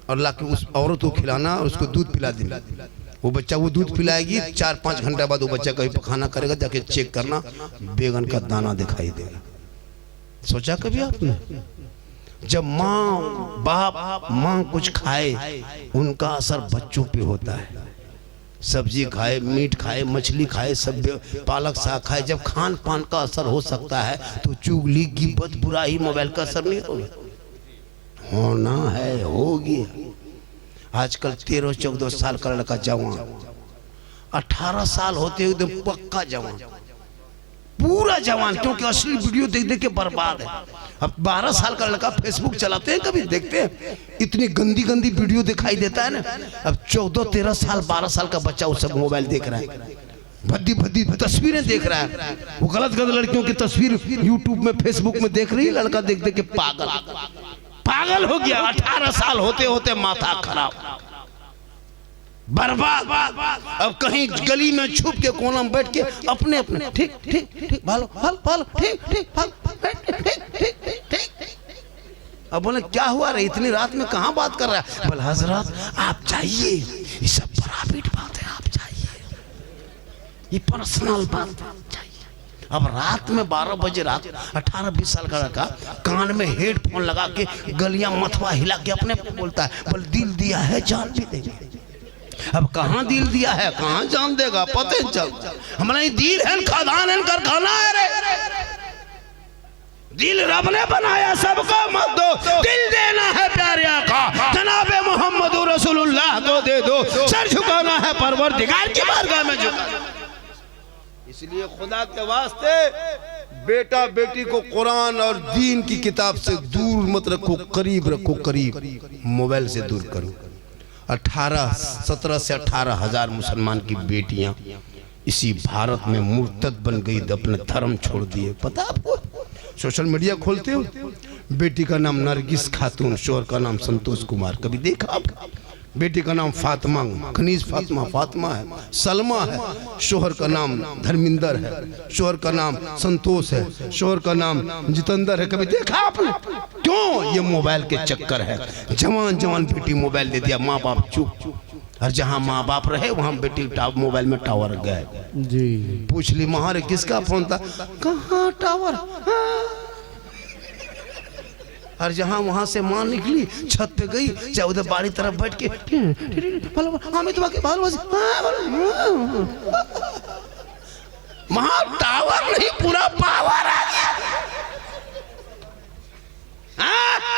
और लाके उस औरत को खिलाना और उसको दूध पिला देना। वो बच्चा वो दूध पिलाएगी, 4-5 घंटे बाद वो बच्चा कहीं पखाना करेगा, जाके चेक करना, बैगन का दाना दिखाई देगा। सोचा कभी आपने? जब माँ बाप माँ कुछ खाए, उनका असर बच्चों पे होता है। सब्जी खाए, मीट खाए, मछली खाए, सब पालक साग खाए, जब खान पान का असर हो सकता है तो चुगली गिबत बुराई मोबाइल का असर नहीं होगा? होना है, होगी। आजकल 13-14 साल का लड़का जवान, 18 साल होते हुए एकदम पक्का जवान, पूरा जवान, क्योंकि असली वीडियो देख देख के बर्बाद है। अब 12 साल का लड़का फेसबुक चलाते हैं, कभी देखते हैं? इतनी गंदी गंदी वीडियो दिखाई देता है ना। अब 14-13 साल 12 साल का बच्चा वो सब मोबाइल देख रहा है, भद्दी भद्दी तस्वीरें देख रहा है, वो गलत गलत लड़कियों की तस्वीर यूट्यूब में फेसबुक में देख रही है। लड़का देख देख के पागल हो गया। 18 साल होते होते माथा खराब, बर्बाद। अब कहीं गली में छुप के कोना में बैठ के अपने अपने ठीक ठीक ठीक भालो भालो ठीक ठीक ठीक। अब बोले क्या हुआ रे, इतनी रात में कहाँ बात कर रहा है? बोले हजरत आप जाइए, ये सब प्राइवेट बात है, आप जाइए, ये पर्सनल बात चाहिए। अब रात में 12 बजे रात 18-20 साल का लड़का कान में हेडफोन लगा के गलियां मथवा हिला के अपने बोलता है, बोले दिल दिया है जान भी देंगे। अब कहाँ दिल दिया है, कहाँ जान देगा, पता नहीं चल। हमारा दिल है, खदान है, कारखाना है रे। दिल रब ने बनाया, सबको मत दो, दिल देना है प्यारे आका जनाबे मोहम्मद रसूलुल्लाह को दे दो। सर झुकाना है परवरदिगार की बारगाह में झुकाना। इसलिए खुदा के वास्ते बेटा बेटी को कुरान और दीन की किताब से दूर मत रखो, करीब रखो, करीब। मोबाइल से दूर करो। 17 से 18 हजार मुसलमान की बेटियां इसी भारत में मुर्तद बन गई, अपने धर्म छोड़ दिए। पता आपको? सोशल मीडिया खोलते हो, बेटी का नाम नरगिस खातून, शोहर का नाम संतोष कुमार, कभी देखा आप? बेटी का नाम फातिमा, खनीज फातिमा, फातिमा है, सलमा है, शोहर का नाम धर्मिंदर है, शोहर का नाम संतोष है, शोहर का नाम जितेंद्र है, कभी देखा आपने? क्यों? ये मोबाइल के चक्कर है। जवान जवान बेटी मोबाइल दे दिया, माँ बाप चुप। और जहाँ माँ बाप रहे वहाँ बेटी मोबाइल में टावर गए जी। पूछ ली महारे किसका फोन था? कहाँ टावर? और जहाँ वहां से माँ निकली, छत पे गई, चाहे उधर बाड़ी तरफ बैठ के वहां टावर नहीं, पूरा पावर आ गया।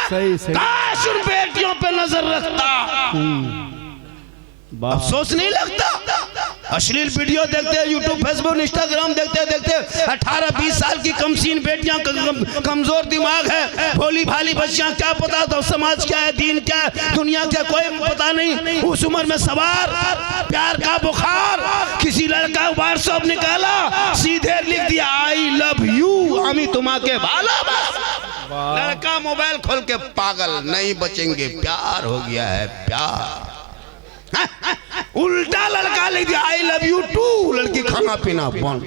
सही सही। काश उन बेटियों पे नजर रखता। अफसोस नहीं लगता? अश्लील वीडियो देखते हैं, यूट्यूब, फेसबुक, इंस्टाग्राम देखते देखते 18-20 साल की कमसीन बेटियां, कमजोर दिमाग है, भोली भाली बच्चियां, क्या पता तो समाज क्या है, दीन क्या है, दुनिया क्या, कोई पता नहीं। उस उम्र में सवार प्यार का बुखार, किसी लड़का व्हाट्सएप निकाला, सीधे लिख दिया आई लव यू, अमी तुम्हारे भाला। लड़का मोबाइल खोल के पागल, नहीं बचेंगे, प्यार हो गया है, प्यार। उल्टा लड़का लिख दिया आई लव यू टू, लड़की खाना पीना बंद।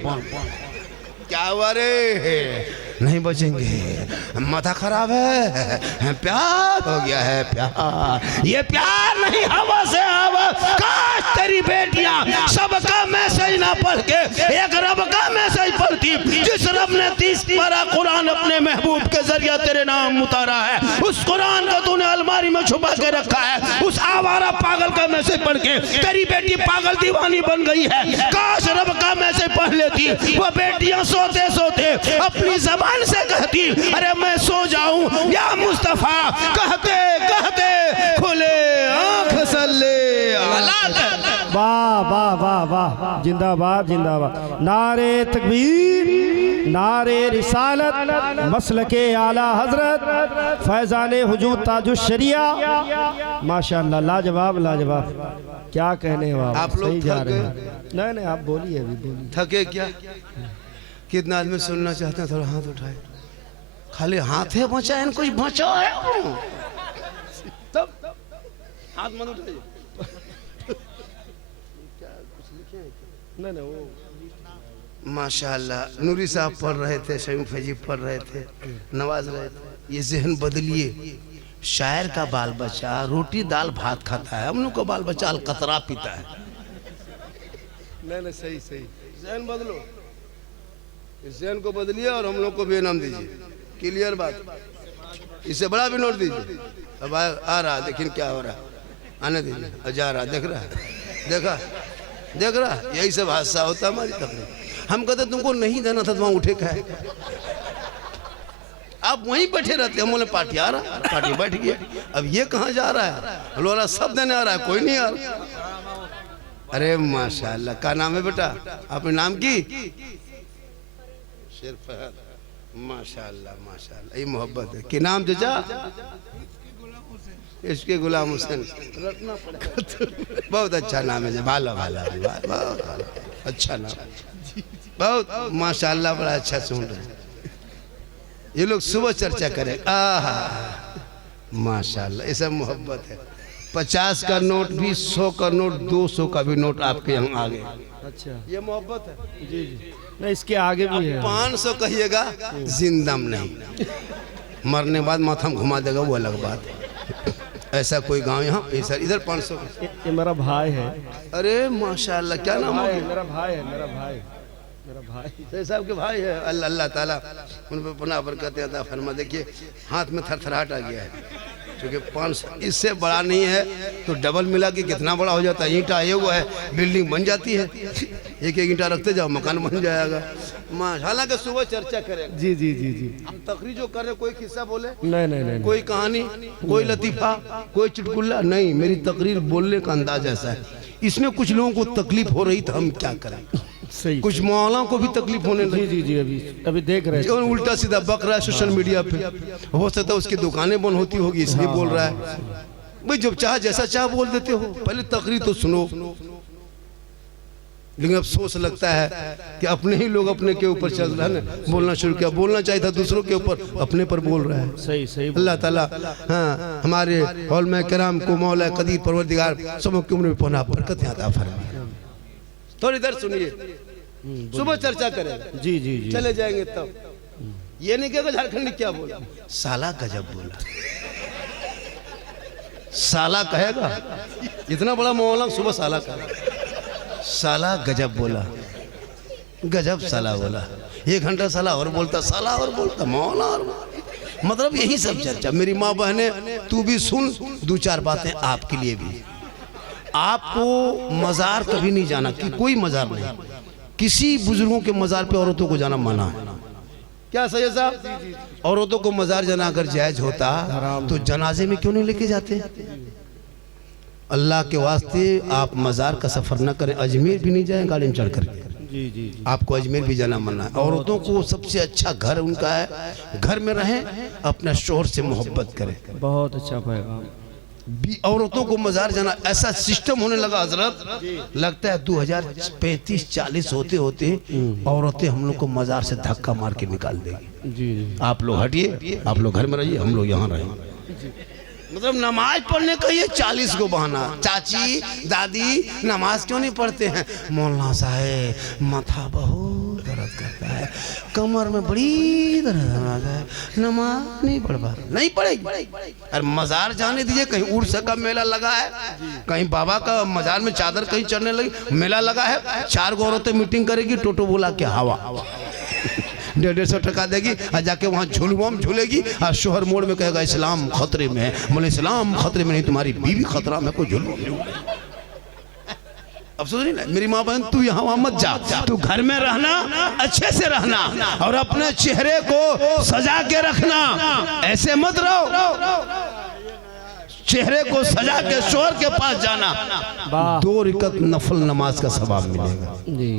क्या हुआ रे? नहीं बचेंगे, माथा खराब है, प्यार हो गया है, प्यार। ये प्यार नहीं, हवा से हवा। काश तेरी बेटियां सबका मैसेज ना पढ़ तेरे नाम उतारा है, उस कुरान को तूने अलमारी में छुपा के रखा है, उस आवारा पागल का मैसेज पढ़ के तेरी बेटी पागल दीवानी बन गई है। काश रब का मैसेज पढ़ लेती, वो बेटियां सोते सोते अपनी जबान से कहती अरे मैं सो जाऊं या मुस्तफा, कहते कहते खुले आंख सल्ले। वाह वाह वाह वाह, जिंदाबाद जिंदाबाद। नारे तकबीर, नारे रिसालत, मसलके आला हजरत फैजान हुजूर ताजुश शरिया। माशाअल्लाह, लाजवाब लाजवाब, क्या कहने आप लोग सही जा रहे हैं। नहीं नहीं, आप बोलिए, अभी बोलिए। थके क्या? कितना आदमी सुनना चाहते हैं? थोड़ा हाथ उठाए, खाली हाथ है बचा है, कुछ बचा है तब हाथ मत उठाइए। नहीं नहीं, वो माशाअल्लाह नूरी साहब पढ़ रहे थे, शमीम फैजी पढ़ रहे थे, नवाज रहे थे। ये जहन बदलिए, शायर का बाल बच्चा रोटी दाल भात खाता है, हम लोग का बाल बच्चा अलकतरा पीता है। नहीं नहीं, सही सही। जहन बदलो, इस जहन को बदलिए और हम लोग को भी इनाम दीजिए। क्लियर बात, इससे बड़ा भी नोट दीजिए। अब आ रहा, लेकिन क्या हो रहा, आने दीजिए। जा रहा, देख रहा, देखा देख रहा, यही सब हादसा होता हमारी तकलीफ। हम कहते तुमको नहीं देना था तो वहां उठे खाए, आप वहीं बैठे रहते। हम बोले पार्टी आ रहा, पार्टी बैठ गया। अब ये कहाँ जा रहा है? लोरा सब देने आ रहा है, कोई नहीं आ रहा। अरे माशाअल्लाह, क्या नाम है बेटा? अपने नाम की शेर फहद। माशाअल्लाह माशाअल्लाह, ये मोहब्बत है। कि नाम चचा? इसके गुलाम हुसैन। बहुत अच्छा नाम है, भाला भाला, बहुत अच्छा नाम, बहुत माशाअल्लाह, बड़ा अच्छा सुन रहे हैं। ये लोग सुबह चर्चा करें, आहा माशाअल्लाह, ये सब मोहब्बत है। 50 का नोट भी, 100 का नोट, 200 का भी नोट आपके यहाँ आ गए। अच्छा, ये मोहब्बत है। जी जी। नहीं, इसके आगे भी है। 500 कहिएगा, जिंदम नहीं, मरने बाद माथा में घुमा देगा, वो अलग बात है। ऐसा कोई गांव यहाँ ऐसा, इधर 500। ये मेरा भाई है। अरे माशाअल्लाह, क्या नाम है? मेरा भाई है, मेरा भाई, मेरा भाई शेख साहब के भाई है। अल्लाह अल्लाह ताला उन पर पनाह बरकत अता फरमा। देखिए हाथ में थरथराहट आ गया है, क्योंकि 500 इससे बड़ा नहीं है तो डबल मिला के कितना बड़ा हो जाता है। ईंटा ये हुआ है, बिल्डिंग बन जाती है। एक एक ईंटा रखते जाओ, मकान बन जाएगा। हालांकि सुबह चर्चा करें। जी जी जी जी। हम तकरीर जो कर रहे, कोई किस्सा बोले नहीं नहीं नहीं, कोई कहानी, कोई लतीफा, कोई चुटकुल्ला नहीं। मेरी तकरीर बोलने का अंदाज ऐसा है। इसमें कुछ लोगों को तकलीफ हो रही तो हम क्या करें? सही। कुछ मौलाओं को भी तकलीफ होने लगी। जी जी, अभी अभी देख रहे हैं। उल्टा सीधा बक रहा है सोशल मीडिया पे। हो सकता है उसकी दुकानें बंद होती होगी, इसलिए बोल रहा है। भाई जब चाह जैसा चाह बोल देते हो, पहले तकरीर तो सुनो। लेकिन अफसोस लगता है कि अपने ही लोग अपने के ऊपर चल रहा है ना, बोलना शुरू किया। बोलना चाहिए था दूसरों के ऊपर, अपने पर बोल रहा है। सही सही। अल्लाह ताला हाँ हमारे औलमा किराम को मौला कदीर परवरदिगार सबों की उम्र में पनाह बरकत अता फरमाए। थोड़ी देर सुनिए, सुबह चर्चा करें। जी जी जी। चले जाएंगे तब। ये नहीं कहेगा झारखंड ने क्या बोला, साला गजब बोला। साला कहेगा, इतना बड़ा मौलाना सुबह साला कहेगा। साला गजब बोला, गजब साला बोला। 1 घंटा साला और बोलता, साला और बोलता, मौला और मतलब यही सब चर्चा। मेरी माँ बहने, तू भी सुन 2-4 बातें आपके लिए भी। आपको मज़ार कभी नहीं जाना, कि कोई मज़ार नहीं, किसी बुजुर्गों के मज़ार पे औरतों को जाना मना है। क्या सही है साहब? औरतों को मज़ार जाना अगर जायज़ होता तो जनाजे में क्यों नहीं लेके जाते? अल्लाह के वास्ते आप मज़ार का सफ़र न करें। अजमेर भी नहीं जाएं गाड़ी में चढ़ कर। जी जी जी। आपको अजमेर भी जाना मना है। औरतों को सबसे अच्छा घर उनका है, घर में रहें, अपना शोहर से मोहब्बत करें। बहुत अच्छा पैगाम। औरतों को मज़ार जाना ऐसा सिस्टम होने लगा हजरत, लगता है 2035-40 होते होते औरतें हम लोग को मज़ार से धक्का मार के निकाल देगी। जी जी। आप लोग हटिए, आप लोग घर में रहिए, हम लोग यहाँ रहें। मतलब नमाज पढ़ने का ये 40 को बहाना। चाची दादी नमाज क्यों नहीं पढ़ते हैं? मौलाना साहब माथा बहुत दर्द करता है, कमर में बड़ी दर्द आता है, नमाज नहीं पढ़ पा। नहीं पढ़ेगी। अरे मजार जाने दीजिए, कहीं उर्स का मेला लगा है, कहीं बाबा का मजार में चादर कहीं चढ़ने लगी, मेला लगा है, 4 औरतें मीटिंग करेगी, टोटो बोला के हवा 150 टका देगी और जाके वहाँ झुलवम झूलेगी और शोहर मोड़ में कहेगा इस्लाम खतरे में है। बोले इस्लाम खतरे में नहीं, तुम्हारी बीवी खतरा में, को झुलवम। अब सोच रही ना मेरी माँ बहन, तू यहाँ वहाँ मत जा, तू घर में रहना, अच्छे से रहना और अपने चेहरे को सजा के रखना, ऐसे मत रहो। चेहरे को सजा के शोहर के पास जाना, 2 रकात नफल नमाज का सवाब मिलेगा जी।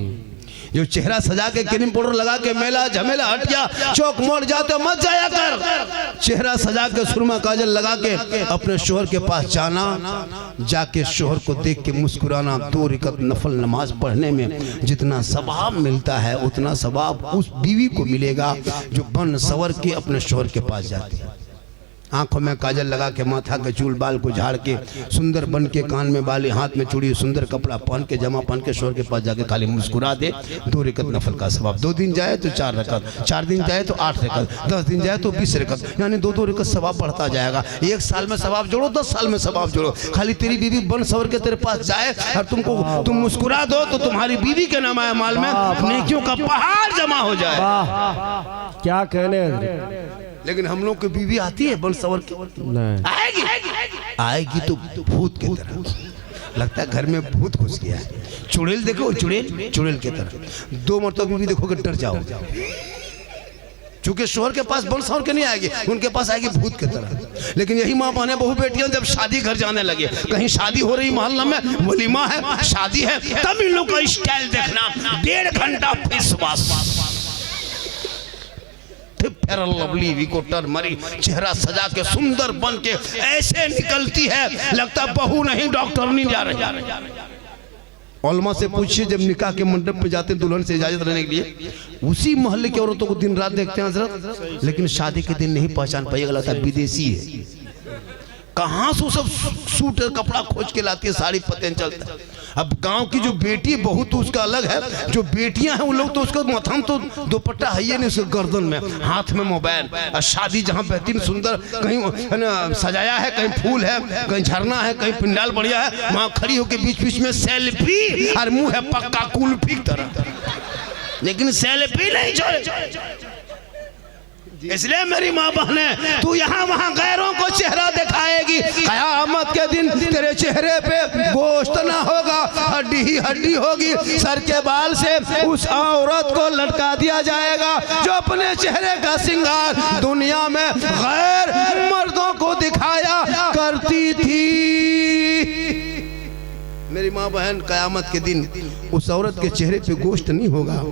जो चेहरा सजा के क्रीम पाउडर लगा के मेला झमेला हटिया चौक मोड़ जाते मत जाया कर। चेहरा सजा के सुरमा काजल लगा के अपने शोहर के पास जाना, जाके शोहर को देख के मुस्कुराना। 2 रकात नफल नमाज पढ़ने में जितना सवाब मिलता है उतना सवाब उस बीवी को मिलेगा जो बन सवर के अपने शोहर के पास जाती है। आंखों में काजल लगा के, माथा के चूल बाल को झाड़ के, सुंदर बन के, कान में बाली, हाथ में चूड़ी, सुंदर कपड़ा पहन के, जमा पहन के शोहर के पास जाके खाली मुस्कुरा दे, 2 रकात नफल का सवाब। 2 दिन जाए तो 4 रकात, 4 दिन जाए तो 8 रकात, 10 दिन जाए तो 20 रकात, यानी 2-2 रकात सवाब बढ़ता जाएगा। 1 साल में सवाब जोड़ो, 10 साल में सवाब जोड़ो। खाली तेरी बीवी बन सवर के तेरे पास जाए और तुम मुस्कुरा दो तो तुम्हारी बीवी के नाम माल में नेकियों का पहाड़ जमा हो जाए। क्या कहने। लेकिन हम लोग की बीवी आती है बन सवर की, आएगी तो भूत की तरह, लगता है घर में भूत घुस गया है। चुड़ैल देखो, चुड़ैल की तरह 2 मरतबा बीवी देखोगे डर जाओ, चूंकि शोहर के पास बन सवर के नहीं आएगी, उनके पास आएगी भूत की तरह। लेकिन यही माँ बहने बहू बेटियां जब शादी घर जाने लगे, कहीं शादी हो रही मोहल्ला में, वलीमा है, शादी है, तब इन लोग का स्टाइल देखना, 1.5 घंटा face wash, fair lovely, Vicco turmeric, चेहरा सजा के सुंदर बन के ऐसे निकलती है लगता बहू नहीं डॉक्टर नहीं जा रही। उलमा से पूछिए, जब निकाह के मंडप पे जाते दुल्हन से इजाजत लेने के लिए, उसी मोहल्ले की औरतों को दिन रात देखते हैं हजरत, लेकिन शादी के दिन नहीं पहचान पाइएगा, लगता है विदेशी है। कहाँ से सब सूट कपड़ा खोज के लाती है, साड़ी पते चलता है। अब गांव की जो बेटी बहू तो उसका अलग है, जो बेटियां हैं उन लोग तो उसका माथा में तो दुपट्टा है ही नहीं, उसके गर्दन में, हाथ में मोबाइल। और शादी जहां बेहतरीन सुंदर कहीं सजाया है, कहीं फूल है, कहीं झरना है, कहीं पिंडाल बढ़िया है, वहां खड़ी होकर बीच बीच में सेल्फी, और मुंह है पक्का कुल्फी तरह, लेकिन सेल्फी नहीं छोड़े। इसलिए मेरी माँ बहने, तू यहाँ वहाँ गैरों को चेहरा दिखाएगी, कयामत के दिन तेरे चेहरे पे गोश्त ना होगा, हड्डी ही हड्डी होगी। सर के बाल से उस औरत को लटका दिया जाएगा जो अपने चेहरे का श्रृंगार दुनिया में गैर मर्दों को दिखाया करती थी। मेरी माँ बहन, कयामत के दिन उस औरत के चेहरे पे गोश्त नहीं होगा।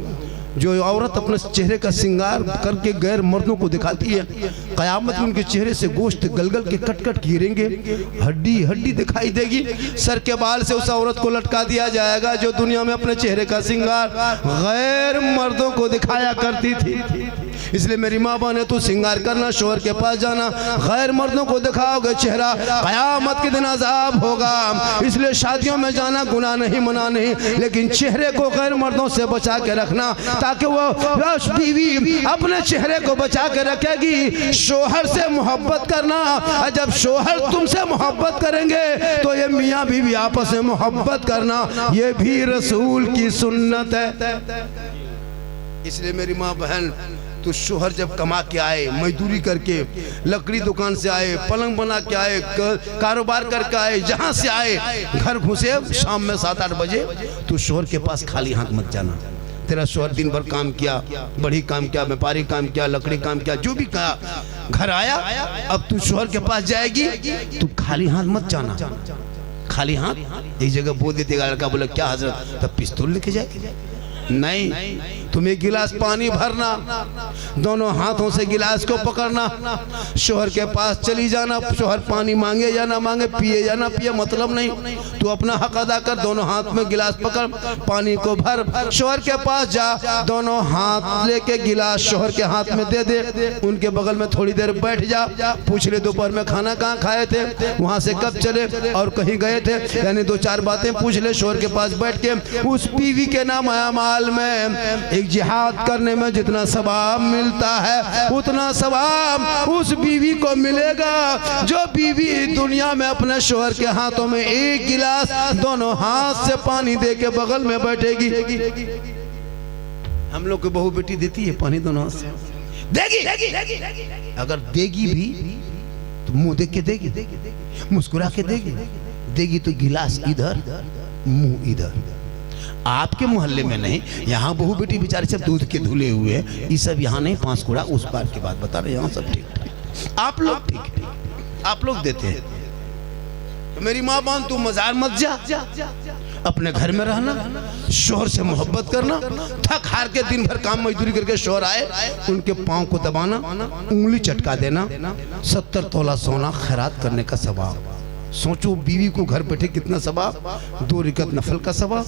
जो औरत अपने चेहरे का श्रृंगार करके गैर मर्दों को दिखाती है, कयामत में उनके चेहरे से गोश्त गलगल के कट कट गिरेंगे, हड्डी हड्डी दिखाई देगी। सर के बाल से उस औरत को लटका दिया जाएगा जो दुनिया में अपने चेहरे का श्रृंगार गैर मर्दों को दिखाया करती थी। इसलिए मेरी माँ बहने, तू श्रृंगार करना, शोहर के पास जाना, गैर मर्दों को दिखाओगे चेहरा, कयामत के दिन अजाब होगा। इसलिए शादियों में जाना गुनाह नहीं, मना नहीं, लेकिन चेहरे को गैर मर्दों से बचा के रखना, ताकि वो बीवी अपने चेहरे को बचा के रखेगी। शोहर से मोहब्बत करना, जब शोहर तुमसे मोहब्बत करेंगे तो ये मियाँ बीवी आपस में मोहब्बत करना, ये भी रसूल की सुन्नत है। इसलिए मेरी माँ बहन, तो शोहर जब कमा के आए, मजदूरी करके, लकड़ी दुकान से आए, पलंग बना के आए, कारोबार करके आए, जहाँ से आए, घर घुसे शाम में 7-8 बजे, तो शोहर के पास खाली हाथ मत जाना। तेरा शोहर दिन भर काम किया, बड़ी काम किया, व्यापारी काम किया, लकड़ी काम किया, जो भी कहा, घर आया, अब तू शोहर के पास जाएगी, तू खाली हाथ मत जाना। खाली हाथ एक जगह बोल देगा लड़का, बोला क्या हजरत, तब पिस्तौल लेके जाए? नहीं, तुम एक गिलास पानी भरना, दोनों हाथों से गिलास को पकड़ना, शोहर के पास चली जाना, शोहर पानी मांगे या ना मांगे, पिए या ना पिए, मतलब नहीं, तू अपना हक अदा कर, दोनों हाथ में गिलास पकड़, पानी को भर, शोहर के पास जा, दोनों हाथ लेके गिलास शोहर के हाथ में दे दे, उनके बगल में थोड़ी देर बैठ जा, पूछ ले दोपहर में खाना कहाँ खाए थे, वहां से कब चले और कहीं गए थे, यानी 2-4 बातें पूछ ले। शोहर के पास बैठ के उस बीवी के नाम माल में जिहाद करने में जितना सवाब मिलता है, उतना सवाब उस बीवी को मिलेगा जो बीवी दुनिया में अपने शोहर के हाथों में एक गिलास दोनों हाथ से पानी दे के बगल में बैठेगी। हम लोग को बहू बेटी देती है पानी दोनों से, देगी अगर देगी भी तो मुंह देख के देगी, मुस्कुरा के देगी तो गिलास इधर मुंह इधर। आपके मोहल्ले में नहीं, यहाँ बहू बेटी बेचारे सब दूध के धुले हुए, ये सब यहाँ नहीं, 5 कूड़ा उस पार की बात बता रहे, यहाँ सब ठीक। आप लोग ठीक है, आप लोग देते हैं। तो मेरी माँ बान तू मजार मत जा, अपने घर में रहना, शोहर से मोहब्बत करना, थक हार के दिन भर काम मजदूरी करके शोहर आए उनके पाँव को दबाना, उंगली चटका देना, 70 तोला सोना खैरात करने का सवाब। सोचो बीवी को घर बैठे कितना सवाब, 2 रिकत नफल का सवाब,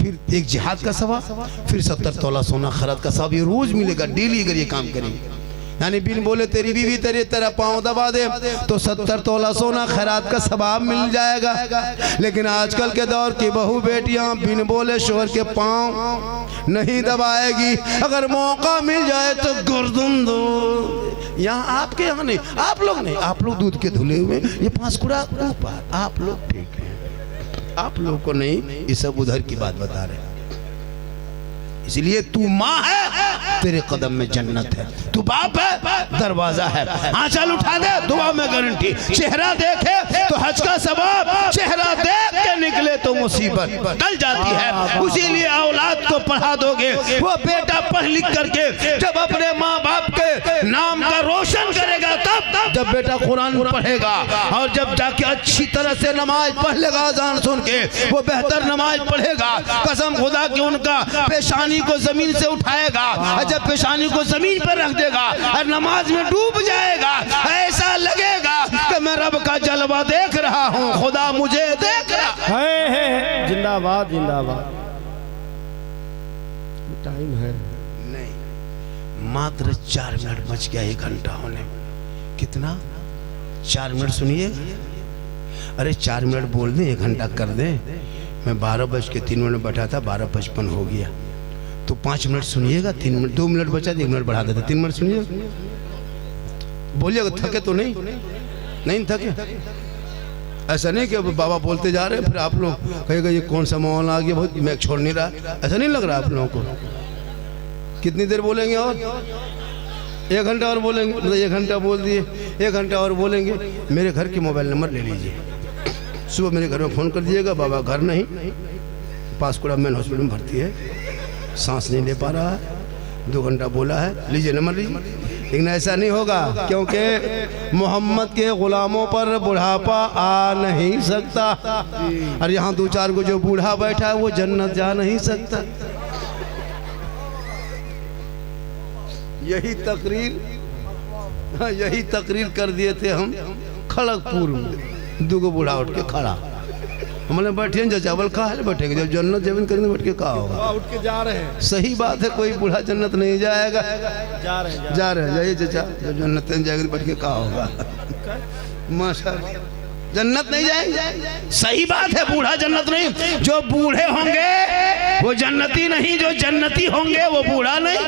फिर एक जिहाद का सवाब, फिर 70 तोला सोना खैरात का सवाब। ये रोज मिलेगा, डेली अगर ये काम करेंगे। यानी बिन बोले तेरी बीवी तेरा पाँव दबा दे तो 70 तोला सोना खैरात का सवाब मिल जाएगा। लेकिन आजकल के दौर की बहू बेटियां बिन बोले शोहर के पाँव नहीं दबाएगी, अगर मौका मिल जाए तो गर्दन दो। यहाँ आपके यहाँ नहीं, आप लोग नहीं, आप लोग दूध के धुले हुए, ये 5 कूड़ा ऊपर, आप लोग ठीक है, आप लोग को नहीं, ये सब उधर की बात बता रहे। इसलिए तू माँ है, तेरे कदम में जन्नत है, तू बाप है, दरवाजा है, आंचल उठा दे दुआ में गारंटी, चेहरा देखे तो हज का सवाब, चेहरा देख के निकले तो मुसीबत टल जाती है। उसीलिए औलाद को पढ़ा दोगे, वो बेटा पढ़ लिख करके जब अपने माँ बाप के नाम का रोशन करेगा, तब जब बेटा कुरान पढ़ेगा और जब जाके अच्छी तरह से नमाज पढ़ लेगा, अज़ान सुन के वो बेहतर नमाज पढ़ेगा, कसम खुदा की उनका पेशानी को जमीन से उठाएगा, जब पेशानी को जमीन पर रख देगा और नमाज में डूब जाएगा, ऐसा लगेगा कि मैं रब का जलवा देख रहा हूँ, खुदा मुझे देख रहा है। जिंदाबाद जिंदाबाद। टाइम है नहीं, मात्र 4 मिनट बच गया 1 घंटा होने में। कितना? 4 मिनट सुनिए। अरे 4 मिनट बोल दें, 1 घंटा कर दें। मैं 12:03 बैठा था, 12:55 हो गया, तो 5 मिनट सुनिएगा, 3 मिनट, 2 मिनट बचा, 1 मिनट बढ़ा देते, 3 मिनट सुनिए। बोलिएगा थके तो नहीं थके। ऐसा नहीं कि बाबा बोलते जा रहे फिर आप लोग कहेगा ये कौन सा माहौल आ गया, बहुत मैं छोड़ नहीं रहा, ऐसा नहीं लग रहा आप लोगों को? कितनी देर बोलेंगे और? 1 घंटा और बोलेंगे, मतलब 1 घंटा बोल दिए, 1 घंटा और बोलेंगे। मेरे घर के मोबाइल नंबर ले लीजिए, सुबह मेरे घर में फ़ोन कर दीजिएगा, बाबा घर नहीं, 5 कूड़ा मेन हॉस्पिटल में भर्ती है, सांस नहीं ले पा रहा है, 2 घंटा बोला है, लीजिए नंबर लीजिए। लेकिन ऐसा नहीं होगा, क्योंकि मोहम्मद के गुलामों पर बुढ़ापा आ नहीं सकता, और यहाँ 2-4 को जो बूढ़ा बैठा है वो जन्नत जा नहीं सकता। यही तकरीर कर दिए थे हम खड़गपुर में, 2 बूढ़ा उठ के खड़ा, हमने बैठे जो चावल खा है बैठेंगे, जब जन्नत जमीन करेंगे बैठ के कहा होगा, उठ के जा रहे हैं। सही बात है, कोई बूढ़ा जन्नत नहीं जाएगा, जा रहे हैं जाइए चाचा, जब जन्नत नहीं जाएगी बैठ के कहा होगा, माशाअल्लाह जन्नत नहीं जाएंगे। सही बात है, बूढ़ा जन्नत नहीं, जो बूढ़े होंगे वो जन्नती नहीं, जो जन्नती होंगे वो बूढ़ा नहीं।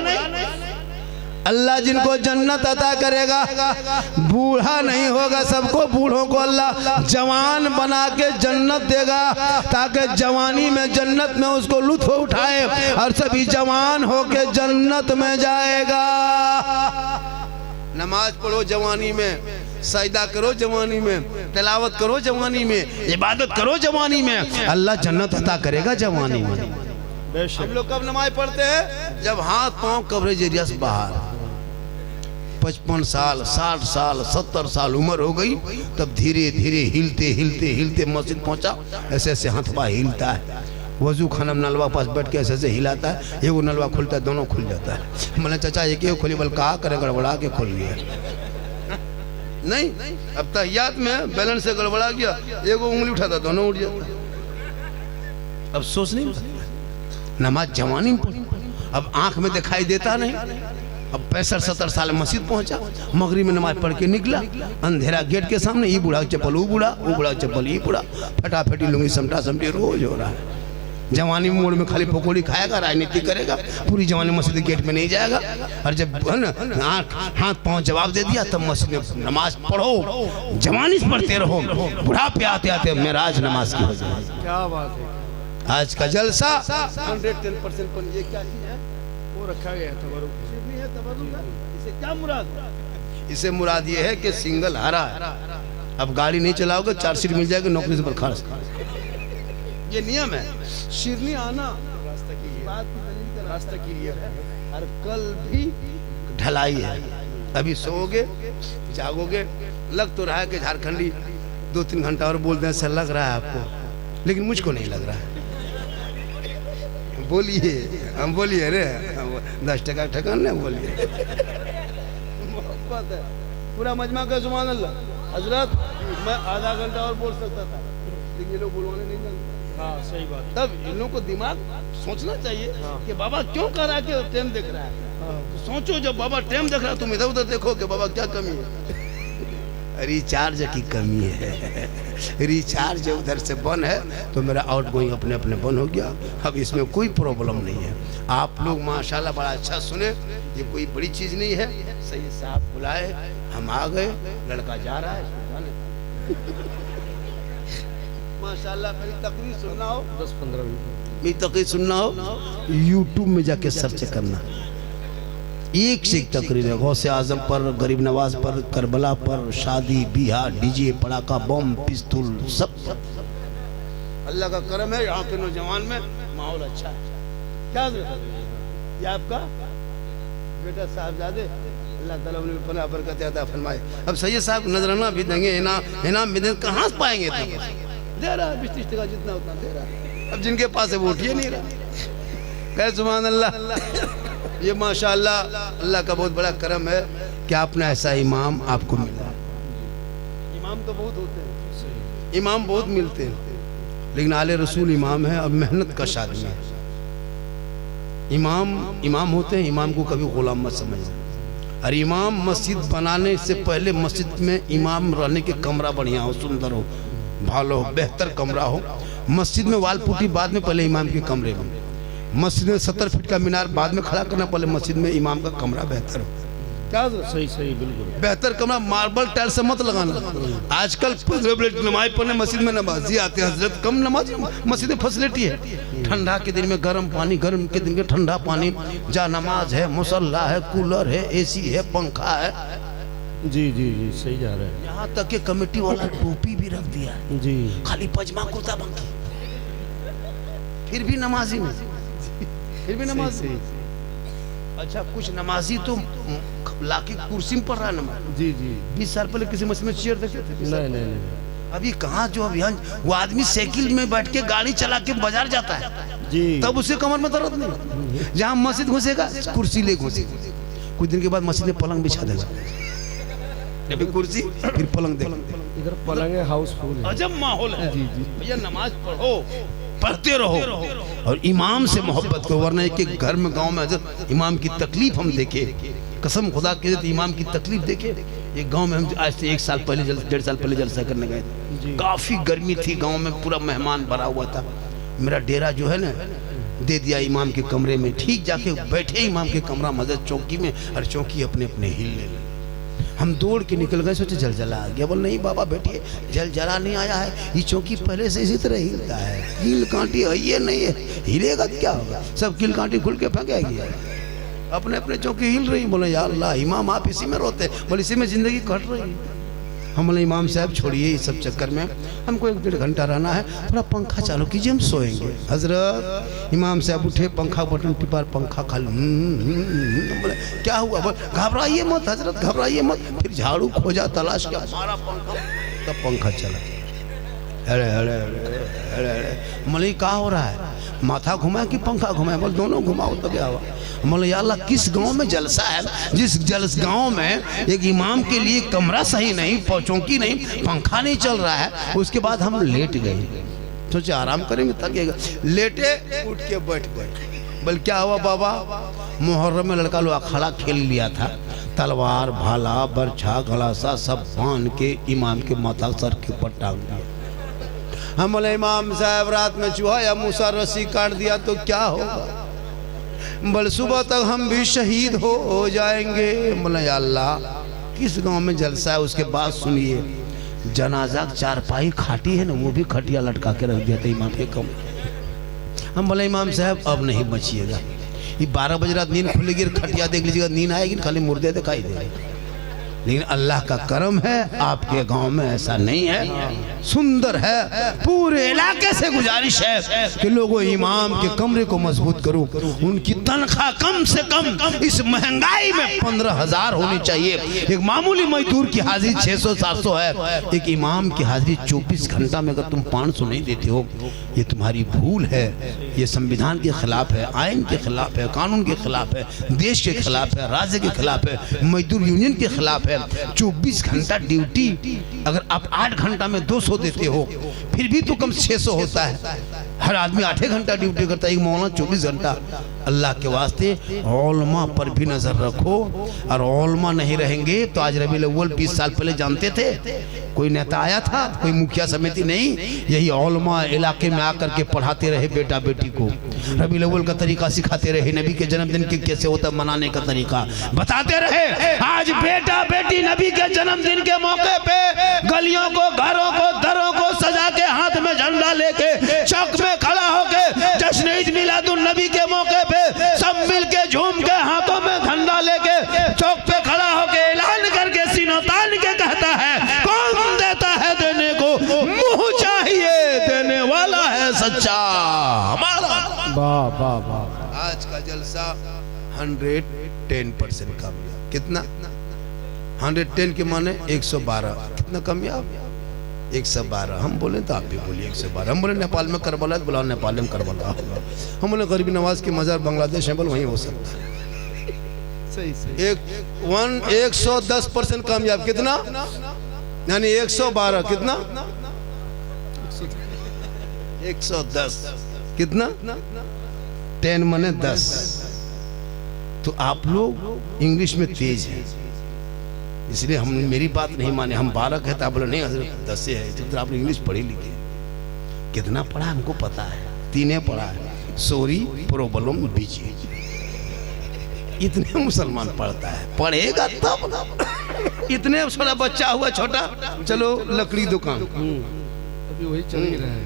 अल्लाह जिनको जन्नत अता करेगा बूढ़ा नहीं होगा, सबको बूढ़ों को अल्लाह जवान बना के जन्नत देगा, ताकि जवानी में जन्नत में उसको लुत्फ उठाए और सभी जवान होके जन्नत में जाएगा। नमाज पढ़ो जवानी में, सजदा करो जवानी में, तिलावत करो जवानी में, इबादत करो जवानी में, अल्लाह जन्नत अता करेगा जवानी में। हम लोग कब नमाज पढ़ते हैं? जब हाथ पांव कवरेज एरिया से बाहर, 55 साल 60 साल 70 साल उम्र हो गई, तब धीरे धीरे हिलते हिलते हिलते मस्जिद पहुंचा, ऐसे ऐसे हाथवा हिलता है, वजू खाना नलवा पास बैठ के ऐसे ऐसे हिलाता है, एगो नलवा खुलता है, दोनों खुल जाता है। मैंने चाचा एक खोली, बल कहा करे गड़बड़ा के खोल लिया, नहीं अब तहियात में बैलेंस से गड़बड़ा गया, एगो उंगली उठाता दोनों उठ जाता। अब सोच नहीं, नमाज जवानी में पढ़ी, अब आंख में दिखाई देता नहीं, अब 65-70 साल मस्जिद पहुंचा, मगरिब में नमाज पढ़ के निकला, अंधेरा गेट के सामने, ये बूढ़ा चप्पल वो बूढ़ा चप्पल ये बूढ़ा, फटाफटी लूंगी समटा समटी रोज हो रहा है। जवानी मोड़ में खाली पकौड़ी खाएगा, राजनीति करेगा, पूरी जवानी मस्जिद गेट में नहीं जाएगा, और जब है ना हाथ पांव जवाब दे दिया तब मस्जिद में नमाज पढ़ो, जवानी से पढ़ते रहो, बुढ़ापे आते आते मेराज नमाज की हो जाए। क्या बात है, आज का जलसा 110% पर ये क्या चीज है? वो रखा गया है तबरुक। शिरनी है तबरुक है। इसे क्या मुराद है? इसे मुराद ये है कि सिंगल हरा है, अब गाड़ी नहीं चलाओगे 4 सीट मिल जाएगी, नौकरी से बर्खास्त, ये नियम है। शिरनी आना रास्ता की है, बात की दलील का रास्ता की है। और कल भी ढलाई है, अभी सोओगे जागोगे, लग तो रहा है कि झारखंडी 2-3 घंटा और बोलते हैं सर लग रहा है आपको, लेकिन मुझको नहीं लग रहा है। बोलिए, हम बोलिए रे 10 टका ठकान नहीं बोलिए। मोहब्बत है पूरा मजमा का सुभान अल्लाह। हजरत मैं आधा घंटा और बोल सकता था, लेकिन ये लोग बोलवाने नहीं जानते। हाँ सही बात। तब इन लोगों को दिमाग सोचना चाहिए कि बाबा क्यों कर रहा है कि टाइम देख रहा है। तो सोचो जब बाबा टाइम देख रहा है तुम इधर उधर देखो कि बाबा क्या कमी है। रिचार्ज की कमी है, रिचार्ज उधर से बंद है तो मेरा आउट गोइंग अपने अपने बंद हो गया। अब इसमें कोई प्रॉब्लम नहीं है। आप लोग माशाल्लाह बड़ा अच्छा सुने, ये कोई बड़ी चीज नहीं है। सही साहब बुलाए, हम आ गए, लड़का जा रहा है माशाल्लाह। मेरी तकरीर सुनना हो 10-15 मिनट मेरी तकरीर सुनना हो यूट्यूब में जाके सर्च करना, एक से एक तकरीर है। गौसे आजम पर, गरीब नवाज पर, करबला पर, शादी बियाह, डीजे पड़ाका बम पिस्तौल सब। अल्लाह का करम है, यहाँ के नौजवान में माहौल अच्छा है। क्या ये आपका बेटा साहबजादे, अल्लाह ताला उन्हें पनाह बरकत अता फरमाए। अब सैयद साहब नजराना भी देंगे, इनाम भी देंगे, कहाँ से पाएंगे इतना? दे रहा है 20-30 टका जितना उतना दे रहा है। अब जिनके पास है वो उठिए नहीं रहा। कहे सुभान अल्लाह। ये माशाअल्लाह अल्लाह का बहुत बड़ा करम है कि आपने ऐसा इमाम आपको मिला। इमाम तो बहुत होते हैं, इमाम बहुत मिलते हैं, लेकिन आले रसूल इमाम है। अब मेहनत का आदमी है। इमाम होते हैं, इमाम को कभी गुलाम मत समझना। और इमाम मस्जिद बनाने से पहले मस्जिद में इमाम रहने के कमरा बढ़िया हो, सुंदर हो, भालो हो, बेहतर कमरा हो। मस्जिद में वाल पुट्टी बाद में, पहले इमाम के कमरे में। मस्जिद में 70 फीट का मीनार बाद में खड़ा करना, पहले मस्जिद में इमाम का कमरा बेहतर हो। क्या सही बिल्कुल बेहतर कमरा, मार्बल टाइल से मत लगाना। आजकल नमाज पढ़ने मस्जिद में नमाजी आते हैं हजरत, कम नमाज मस्जिद में फैसिलिटी है। ठंडा के दिन में गर्म पानी, गर्म के दिन में ठंडा पानी, जा नमाज है, मुसल्ला है, कूलर है, एसी है, पंखा है। जी जी जी सही जा रहा है। यहाँ तक के कमेटी वाला टोपी भी रख दिया है जी, खाली पजमा कुर्ता बंकी, फिर भी नमाजी में, फिर भी नमाजी। अच्छा कुछ नमाजी तो लाके कुर्सी में पढ़ रहा है नमाज। जी जी 20 साल पहले किसी मस्जिद में चेयर देखे थे? नहीं। अभी कहाँ जो अभियान, वो आदमी साइकिल में बैठ के गाड़ी चला के बाजार जाता है जी, तब उसे कमर में दर्द नहीं। जहाँ मस्जिद घुसेगा कुर्सी ले घुसेगा, कुछ दिन के बाद मस्जिद में पलंग बिछा देगा, अभी कुर्सी फिर पलंग देगा। इधर पलंग है, हाउसफुल है। अजब माहौल है। जी जी भैया नमाज पढ़ो, पढ़ते रहो और इमाम से मोहब्बत करो, वरना एक घर में गांव में हजरत इमाम की तकलीफ हम देखे, कसम खुदा के इमाम की तकलीफ देखे। एक गांव में हम आज से 1 साल पहले 1.5 साल पहले जलसा करने गए थे। काफी गर्मी थी गांव में, पूरा मेहमान भरा हुआ था। मेरा डेरा जो है ना दे दिया इमाम के कमरे में। ठीक जाके बैठे इमाम के कमरा मस्जिद चौकी में, और चौकी अपने अपने हिलने लगी। हम दौड़ के निकल गए, सोचे जलजला आ गया। बोल नहीं बाबा बैठिए, जलजला नहीं आया है, ये चौकी पहले से इसी तरह हिलता है, कील कांटी है ये नहीं है, हिलेगा क्या होगा, सब कील कांटी खुल के फेंकेगी। अपने अपने चौकी हिल रही। बोले या अल्लाह इमाम आप इसी में रोते, बोले इसी में जिंदगी कट रही है। हम बोले इमाम साहब छोड़िए इस सब चक्कर में, हमको 1-1.5 घंटा रहना है, थोड़ा पंखा चालू कीजिए, हम सोएंगे। हजरत इमाम साहब उठे, पंखा बटन टिपा, पंखा खाली। बोले क्या हुआ? बोले घबराइए मत हजरत, घबराइए मत। फिर झाड़ू खोजा, तलाश किया, मारा पंखा, तब पंखा चला। अरे अरे अरे अरे अरे बोले क्या हो रहा है? माथा घुमाए कि पंखा घुमाए? बोले दोनों घुमाओ तो क्या हुआ? बोले या अल्लाह किस गांव में जलसा है, जिस गांव में एक इमाम के लिए कमरा सही नहीं, चौकी नहीं, पंखा नहीं चल रहा है, उसके बाद हम लेट गए, सोचे आराम करेंगे, थकेगा, लेटे उठ के बैठ गए। बोले क्या हुआ बाबा? मुहर्रम में लड़का लोग अखाड़ा खेल लिया था, तलवार भाला बरछा गलासा सब बांध के इमाम के माथा सर के ऊपर टांग दिया। हम बोले इमाम साहब रात में चूहा या मूसा रस्सी काट दिया तो क्या होगा? बोले सुबह तक हम भी शहीद हो जाएंगे। बोले या अल्लाह किस गांव में जलसा है? उसके बाद सुनिए, जनाजा चारपाई खाटी है ना, वो भी खटिया लटका के रख दिया था इमाम के कमरे। हम बोले इमाम साहब अब नहीं बचिएगा, ये 12 बजे रात नींद खुलेगी, खटिया देख लीजिएगा, नींद आएगी, खाली मुर्दे दिखाई देंगे। लेकिन अल्लाह का करम है, आपके गांव में ऐसा नहीं है, सुंदर है। पूरे इलाके से गुजारिश है कि लोगों इमाम के कमरे को मजबूत करो, उनकी तनख्वाह कम से कम इस महंगाई में 15,000 होनी चाहिए। एक मामूली मजदूर की हाजिरी 600-700 है, एक इमाम की हाजिरी 24 घंटा में अगर तुम 500 नहीं देते हो, ये तुम्हारी भूल है, ये संविधान के खिलाफ है, आइन के खिलाफ है, कानून के खिलाफ है, देश के खिलाफ है, राज्य के खिलाफ है, मजदूर यूनियन के खिलाफ है। 24 घंटा ड्यूटी, अगर आप 8 घंटा में 200 देते हो, फिर भी तो कम 600 होता है। हर आदमी 8 घंटा ड्यूटी करता है, एक मौलाना 24 घंटा। अल्लाह के वास्ते औलमा पर भी नजर रखो, और औलमा नहीं रहेंगे तो आज रबीउल अव्वल 20 साल पहले जानते थे, कोई नेता आया था, कोई मुखिया समिति नहीं, यही औलमा इलाके में आकर के पढ़ाते रहे बेटा बेटी को, रबीउल अव्वल का तरीका सिखाते रहे, नबी के जन्मदिन के कैसे होता मनाने का तरीका बताते रहे। आज बेटा बेटी नबी के जन्मदिन के मौके पे गलियों को, घरों को, दरों को सजा के, हाथ में झंडा लेके, चौक में खड़ा होके, जश्न ईद मिलादुन नबी के मौके पे सब मिलके झूम के, हाथों में झंडा लेके, चौक पे खड़ा होके ऐलान करके सीना तान के कहता है, कौन देता है देने को, मुंह चाहिए देने वाला है सच्चा हमारा। वाह वाह वाह। आज का जलसा 110% कामयाब। कितना? 110 के माने 112। कितना कामयाब? 112। हम बोले तो आप भी बोलिए 112। हम बोले नेपाल में करबला, बुलाओ नेपाल में करबला होगा। हम बोले गरीबी नवाज की मजार बांग्लादेश है, बोल वहीं हो सकता है। 110% कामयाब। कितना? यानी 112। कितना? 110। कितना? 10 माने 10। तो आप लोग इंग्लिश में तेज हैं, इसलिए हम मेरी बात नहीं माने। हम 12 कहते, आप बोले नहीं हजरत 10 है, जब आप इंग्लिश पढ़े लिखे। कितना पढ़ा हमको पता है, 3 पढ़ा है, सॉरी, प्रॉब्लम, बीजी। इतने मुसलमान पढ़ता है, पढ़ेगा तब। इतने छोटा बच्चा हुआ, छोटा, चलो लकड़ी दुकान, अभी वही चल ही रहा है।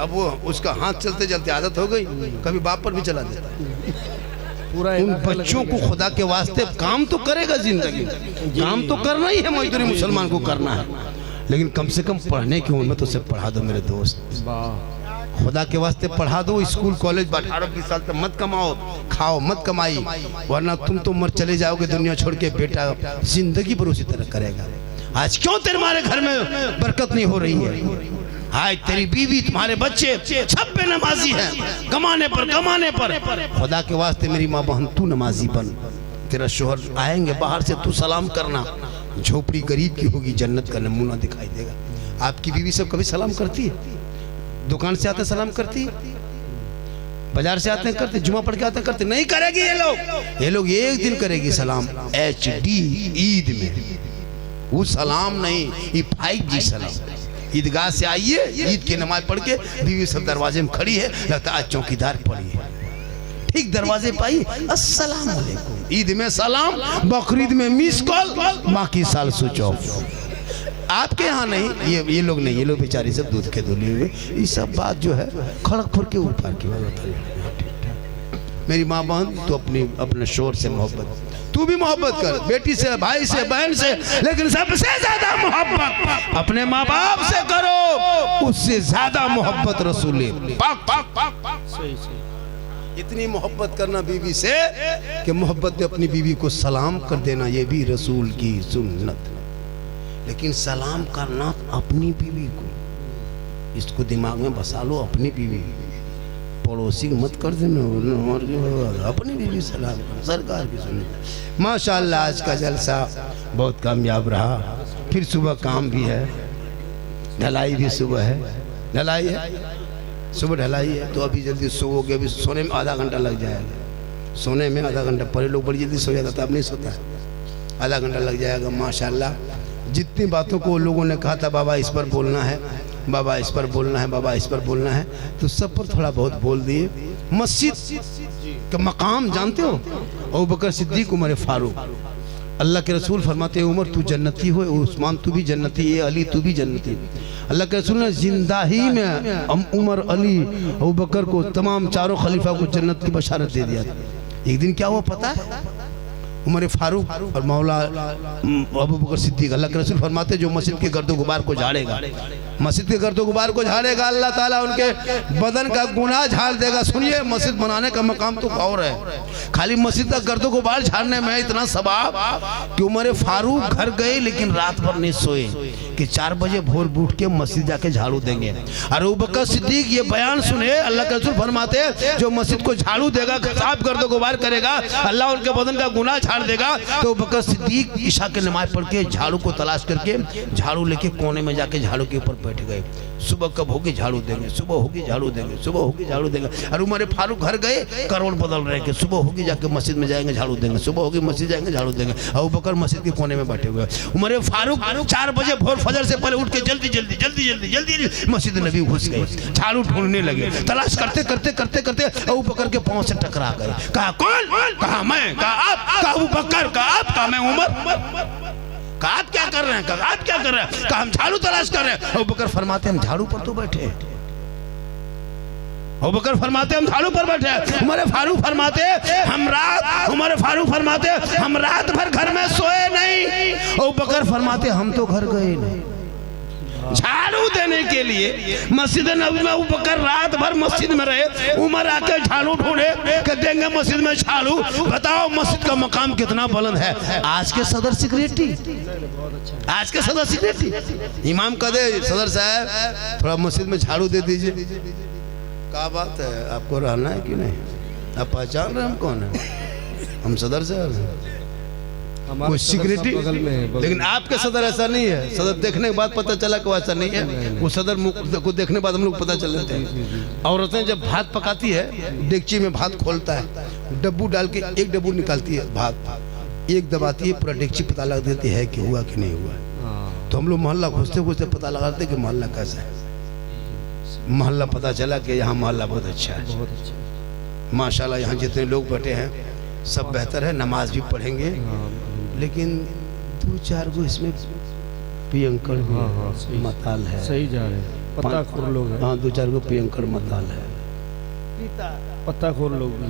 अब वो उसका हाथ चलते चलते आदत हो गई, कभी बाप पर भी चला देता है। पूरा उन बच्चों को खुदा के वास्ते काम तो करेगा, जिंदगी काम तो करना ही है, मजदूरी मुसलमान को करना है, लेकिन कम से कम पढ़ने की उम्र में तो उसे पढ़ा दो मेरे दोस्त। खुदा के वास्ते पढ़ा दो। स्कूल कॉलेज 18-20 साल तक मत कमाओ, खाओ मत कमाई, वरना तुम तो मर चले जाओगे दुनिया छोड़ के। बेटा जिंदगी पर उसी तरह करेगा। आज क्यों तुम्हारे घर में बरकत नहीं हो रही है? हाय तेरी बीवी, तुम्हारे बच्चे सब पे नमाजी हैं, कमाने पर। खुदा के वास्ते मेरी माँ बहन, तू नमाजी बन। तेरा शोहर आएंगे बाहर से, तू सलाम करना। झोपड़ी गरीब की होगी, जन्नत का नमूना दिखाई देगा। आपकी बीवी सब कभी सलाम करती है? दुकान से आते सलाम करती है, बाजार से आते हैं करते, जुमा पढ़ के आते करते? नहीं करेगी ये लोग एक दिन करेगी सलाम, HD ईद में। वो सलाम नहीं, ये 5G सलाम। ईदगाह से आइए, ईद की नमाज पढ़ के, बीवी सब दरवाजे में खड़ी है, लगता है आज चौकीदार पड़ी है। ठीक दरवाजे पर आई, अस्सलाम वालेकुम। ईद में सलाम, बकरीद में मिस कॉल, बाकी साल स्विच ऑफ। आपके यहाँ नहीं, ये लोग नहीं, ये लोग बेचारे सब दूध के धुले हुए। ये सब बात जो है खड़गपुर के ऊपर की बात। मेरी माँ बहन, तो अपने शोर से मोहब्बत, तू भी मोहब्बत कर, बेटी से, भाई से, बहन से, लेकिन सबसे ज्यादा मोहब्बत अपने माँ बाप से करो, उससे ज्यादा मोहब्बत रसूल पाक। इतनी मोहब्बत करना बीवी से कि मोहब्बत में अपनी बीवी को सलाम कर देना, ये भी रसूल की सुन्नत। लेकिन सलाम करना अपनी बीवी को, इसको दिमाग में बसा लो, अपनी बीवी, पड़ोसी मत कर देना, अपनी बीवी सलाम कर, सरकार की सुन्नत। माशाअल्लाह आज का जलसा बहुत कामयाब रहा। फिर सुबह काम भी है, ढलाई भी सुबह है, ढलाई है, सुबह ढलाई है। तो अभी जल्दी सोओगे, अभी सोने में आधा घंटा लग जाएगा, सोने में आधा घंटा। पहले लोग बड़ी जल्दी सो जाता था, अब नहीं सोता, आधा घंटा लग जाएगा। माशाअल्लाह जितनी बातों को लोगों ने कहा था, बाबा इस पर बोलना है, बाबा इस पर बोलना है, बाबा इस पर बोलना है, तो सब पर थोड़ा बहुत बोल दिए। मस्जिद का मकाम जानते हो? अबू बकर सिद्दीक, उमर फारूक, अल्लाह के रसूल फरमाते हैं उमर तू जन्नती हो, उस्मान तू भी जन्नती है, अली तू भी जन्नती। अल्लाह के रसूल ने जिंदा ही में उमर, अली, अबू बकर को, तमाम चारों खलीफा को जन्नत की बशारत दे दिया। एक दिन क्या हुआ पता है? उमर फारूक और मौला अबू बकर सिद्दीक, अल्लाह के रसूल फरमाते जो मस्जिद के गर्दो गुबार को झाड़ेगा, मस्जिद के गर्दो गुबार को झाड़ेगा, अल्लाह ताला उनके बदन का गुनाह झाड़ देगा। सुनिए, मस्जिद बनाने का मकाम तो और है, खाली मस्जिद का गर्दो गुबार झाड़ने में इतना सवाब कि उमर फारूक घर गए लेकिन रात भर नहीं सोए कि 4 बजे भोर उठ के मस्जिद जाके झाड़ू देंगे। और अबू बकर सिद्दीक ये बयान सुने, अल्लाह के रसूल फरमाते जो मस्जिद को झाड़ू देगा, साफ गर्दो गुबार करेगा, अल्लाह उनके बदन का गुनाह झाड़ देगा। तो अबू बकर सिद्दीक ईशा की नमाज पढ़ के झाड़ू को तलाश करके झाड़ू लेके कोने में जाके झाड़ू के ऊपर बैठ गए। सुबह कब होगी झाड़ू देंगे, सुबह होगी झाड़ू देंगे, सुबह होगी झाड़ू देंगे। और उमर फारूक घर गए, करोड़ बदल रहे कि सुबह होगी जाके मस्जिद में जाएंगे झाड़ू देंगे, सुबह होगी मस्जिद जाएंगे झाड़ू देंगे। अबू बकर मस्जिद के कोने में बैठे हुए। उमर फारूक 4 बजे भोर फजर से पहले उठ के जल्दी जल्दी जल्दी जल्दी जल्दी मस्जिद नबी घुस गए, झाड़ू ढूंढने लगे, तलाश करते करते करते करते अबू बकर के पांव से टकरा गए। कहा कौन? कहा मैं। कहा आप? कहा अबू बकर। कहा आप? कहा मैं उमर। कहा आप क्या कर रहे हैं? कहा आप क्या कर रहे हैं? कहा हम झाड़ू तलाश कर रहे हैं। अबू बकर फरमाते हम झाड़ू पर तो बैठे हैं। अबू बकर फरमाते हम झाड़ू पर बैठे हैं। उमर फारूक फरमाते हम रात भर घर में सोए नहीं। अबू बकर फरमाते हम तो घर गए नहीं, झाड़ू देने के लिए मस्जिद नबी में अबू बकर रात भर मस्जिद में रहे। उमर आके झाड़ू ढूंढे कि देंगे मस्जिद में झाड़ू। बताओ मस्जिद का मकाम कितना बुलंद है। आज के सदर सेक्रेटरी, आज के सदर सेक्रेटरी इमाम कदे सदर साहब थोड़ा मस्जिद में झाड़ू दे दीजिए। क्या बात है, आपको रहना है कि नहीं? आप पहचान रहे हम कौन है? हम सदर साहब हैं, कोई सिक्योरिटी बगल में है। लेकिन आपके सदर ऐसा नहीं है। सदर देखने के बाद पता चला कि ऐसा नहीं है। वो सदर को देखने के बाद हम लोग पता चल जाते हैं। औरतें जब भात पकाती है, डेगची में भात खोलता है, डब्बू डाल के एक डब्बू निकालती है भात, एक दबाती है, पूरा डेगची पता लगा देती है कि हुआ कि नहीं हुआ। तो हम लोग मोहल्ला घुसते घुसते पता लगाते कि मोहल्ला कैसा है। मोहल्ला पता चला कि यहाँ मोहल्ला बहुत अच्छा है, माशाल्लाह। यहाँ जितने लोग बैठे हैं सब बेहतर है, नमाज भी पढ़ेंगे, लेकिन 2-4 गो इसमें पियंकर मताल है। सही जा रहे हैं, पत्ताखोर लोग हैं। हाँ, 2-4 गो पियंकर मताल है, पत्ताखोर लोग भी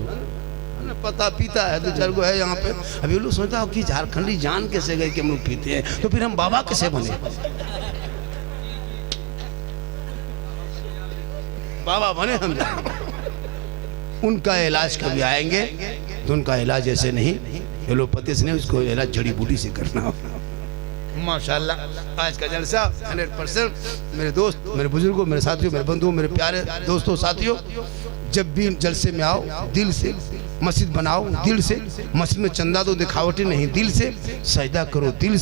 पता पीता है। 2-4 गो है यहाँ पे। अभी लोग सोचता हो कि झारखंडी जान कैसे गए कि हम लोग पीते हैं, तो फिर हम बाबा कैसे बने? बाबा बने हम। उनका इलाज कभी आएंगे तो उनका इलाज ऐसे नहीं एलोपैथी से नहीं, उसको इलाज जड़ी बूटी से करना होगा। माशाल्लाह आज का जलसा 100%। मेरे दोस्त, मेरे बुजुर्गों, मेरे साथियों, मेरे बंधुओं, मेरे प्यारे दोस्तों, साथियों, जब भी जलसे में आओ दिल से मस्जिद बनाओ, दिल से मस्जिद में चंदा दो, दिखावटी नहीं, दिल से सजदा करो, दिल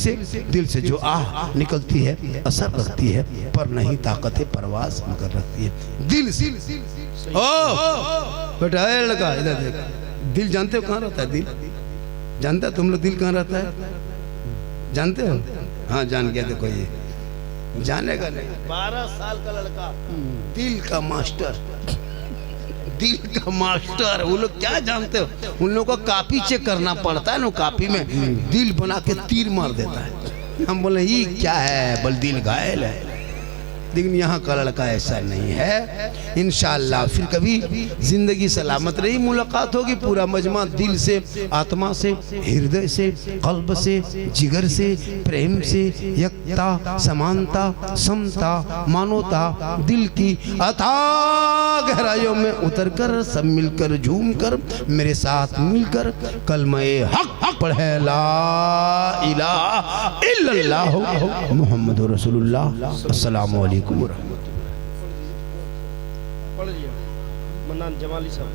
से जो आह निकलती है असर रखती है, पर नहीं ताकत परवास मगर रखती है दिल से। ओ बेटा लड़का इधर देख, दिल जानते हो कहाँ रहता है? दिल जानता है? तुम लोग दिल कहाँ रहता है जानते हो? हाँ जान गया। देखो ये जानेगा नहीं। 12 साल का लड़का, दिल का मास्टर, दिल का मास्टर। वो लोग क्या जानते हो? उन लोगों को कापी चेक करना पड़ता है ना, कापी में दिल बना के तीर मार देता है। हम बोले ये क्या है? बल दिल घायल है। लेकिन यहाँ का लड़का ऐसा नहीं है। इंशाअल्लाह फिर कभी जिंदगी सलामत रही, मुलाकात होगी। पूरा मजमा दिल से, आत्मा से, हृदय से, कल्ब से, जिगर से, प्रेम से, एकता, समानता, समता, मानवता, दिल की अथाह गहराइयों में उतरकर सब मिलकर झूम कर मेरे साथ मिलकर कलमे हक पढ़े ला इलाहा इल्लल्लाह मुहम्मदुर रसूलुल्लाह। अस्सलामु अलैकुम। मन्नान जमाली साहब।